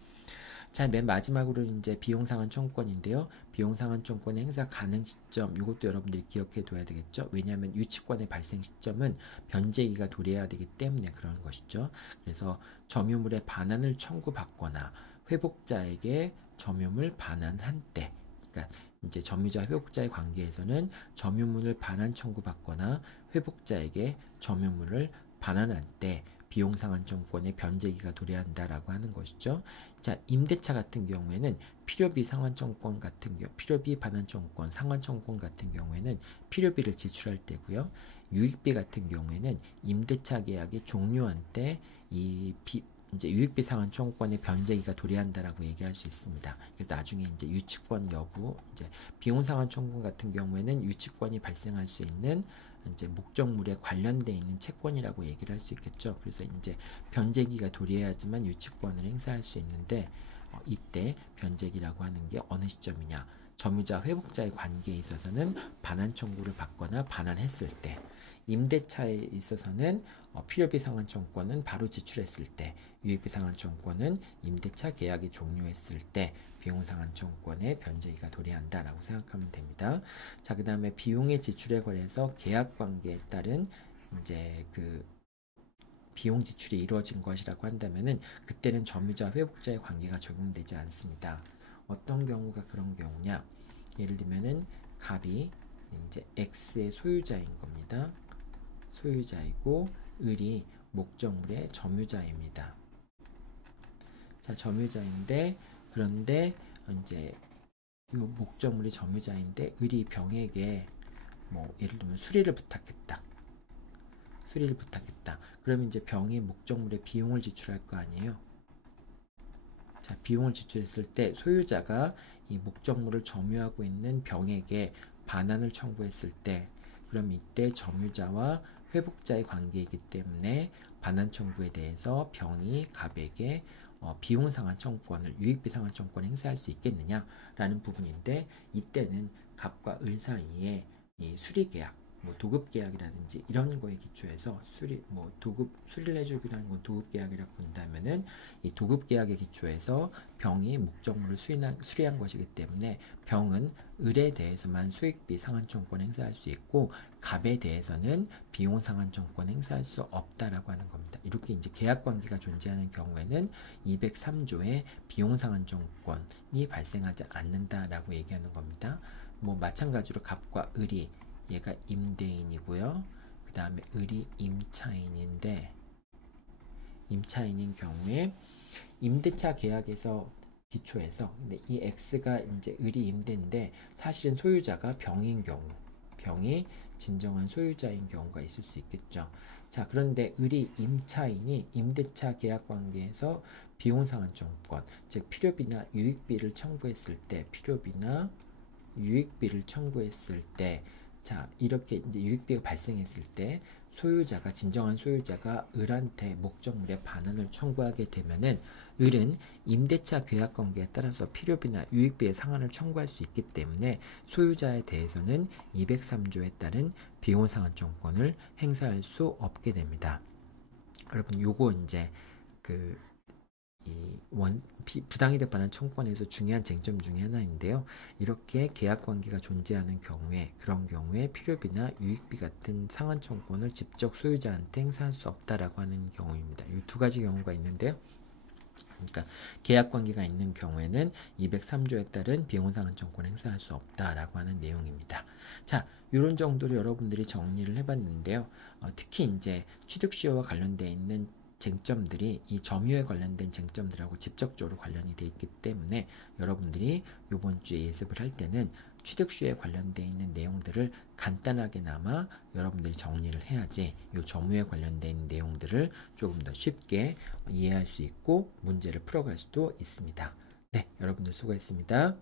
자, 맨 마지막으로 이제 비용상환 청구권인데요. 비용상환 청구권의 행사 가능 시점, 이것도 여러분들이 기억해 둬야 되겠죠. 왜냐하면 유치권의 발생 시점은 변제기가 도래해야 되기 때문에 그런 것이죠. 그래서 점유물의 반환을 청구받거나 회복자에게 점유물 반환한 때, 그러니까 이제 점유자 회복자의 관계에서는 점유물을 반환 청구받거나 회복자에게 점유물을 반환할 때 비용상환 청구권의 변제기가 도래한다라고 하는 것이죠. 자, 임대차 같은 경우에는 필요비 상환 청구권 같은 경우, 필요비 반환 청구권, 상환 청구권 같은 경우에는 필요비를 지출할 때고요. 유익비 같은 경우에는 임대차 계약이 종료한 때 이제 유익비 상환 청구권의 변제기가 도래한다라고 얘기할 수 있습니다. 그래서 나중에 이제 유치권 여부, 이제 비용 상환 청구권 같은 경우에는 유치권이 발생할 수 있는 이제 목적물에 관련돼 있는 채권이라고 얘기를 할 수 있겠죠. 그래서 이제 변제기가 도래해야지만 유치권을 행사할 수 있는데 이때 변제기라고 하는 게 어느 시점이냐? 점유자 회복자의 관계에 있어서는 반환 청구를 받거나 반환했을 때, 임대차에 있어서는 필요비 상환 청구권은 바로 지출했을 때, 유익비 상환 청구권은 임대차 계약이 종료했을 때 비용 상환 청구권의 변제기가 도래한다라고 생각하면 됩니다. 자, 그 다음에 비용의 지출에 관해서 계약 관계에 따른 이제 그 비용 지출이 이루어진 것이라고 한다면은 그때는 점유자 회복자의 관계가 적용되지 않습니다. 어떤 경우가 그런 경우냐? 예를 들면은 갑이 이제 X의 소유자인 겁니다. 소유자이고 을이 목적물의 점유자입니다. 자, 점유자인데 그런데 이제 이 목적물이 점유자인데 을이 병에게 뭐 예를 들면 수리를 부탁했다. 그러면 이제 병이 목적물의 비용을 지출할 거 아니에요. 자, 비용을 지출했을 때 소유자가 이 목적물을 점유하고 있는 병에게 반환을 청구했을 때 그럼 이때 점유자와 회복자의 관계이기 때문에 반환 청구에 대해서 병이 갑에게 비용 상환 청구권을 유익비 상환 청구권을 행사할 수 있겠느냐라는 부분인데 이때는 갑과 을 사이에 이 수리 계약, 뭐 도급 계약이라든지 이런 거에 기초해서 수리를 해주기로 하는 건 도급 계약이라고 본다면은 이 도급 계약에 기초해서 병이 목적물을 수리한 것이기 때문에 병은 을에 대해서만 수익비 상환 청구권 행사할 수 있고 갑에 대해서는 비용 상환 청구권 행사할 수 없다라고 하는 겁니다. 이렇게 이제 계약 관계가 존재하는 경우에는 203조의 비용 상환 청구권이 발생하지 않는다라고 얘기하는 겁니다. 뭐 마찬가지로 갑과 을이 얘가 임대인이고요. 그 다음에 을이 임차인인데 임차인인 경우에 임대차 계약에서 기초해서 근데 이 X가 이제 을이 임대인데 사실은 소유자가 병인 경우 병이 진정한 소유자인 경우가 있을 수 있겠죠. 자, 그런데 을이 임차인이 임대차 계약 관계에서 비용 상환 청구권, 즉 필요비나 유익비를 청구했을 때 자, 이렇게 이제 유익비가 발생했을 때 진정한 소유자가 을한테 목적물의 반환을 청구하게 되면은 을은 임대차 계약 관계에 따라서 필요비나 유익비의 상환을 청구할 수 있기 때문에 소유자에 대해서는 203조에 따른 비용 상환 청구권을 행사할 수 없게 됩니다. 여러분, 요거 이제 부당이득 반환 청구권에서 중요한 쟁점 중에 하나인데요. 이렇게 계약 관계가 존재하는 경우에 그런 경우에 필요비나 유익비 같은 상환 청구권을 직접 소유자한테 행사할 수 없다라고 하는 경우입니다. 이 두 가지 경우가 있는데요. 그러니까 계약 관계가 있는 경우에는 203조에 따른 비용 상환 청구권 행사할 수 없다라고 하는 내용입니다. 자, 이런 정도로 여러분들이 정리를 해봤는데요. 특히 이제 취득시효와 관련되어 있는 쟁점들이 이 점유에 관련된 쟁점들하고 직접적으로 관련이 되어 있기 때문에 여러분들이 이번 주에 예습을 할 때는 취득시효에 관련되어 있는 내용들을 간단하게나마 여러분들이 정리를 해야지 이 점유에 관련된 내용들을 조금 더 쉽게 이해할 수 있고 문제를 풀어갈 수도 있습니다. 네, 여러분들 수고했습니다.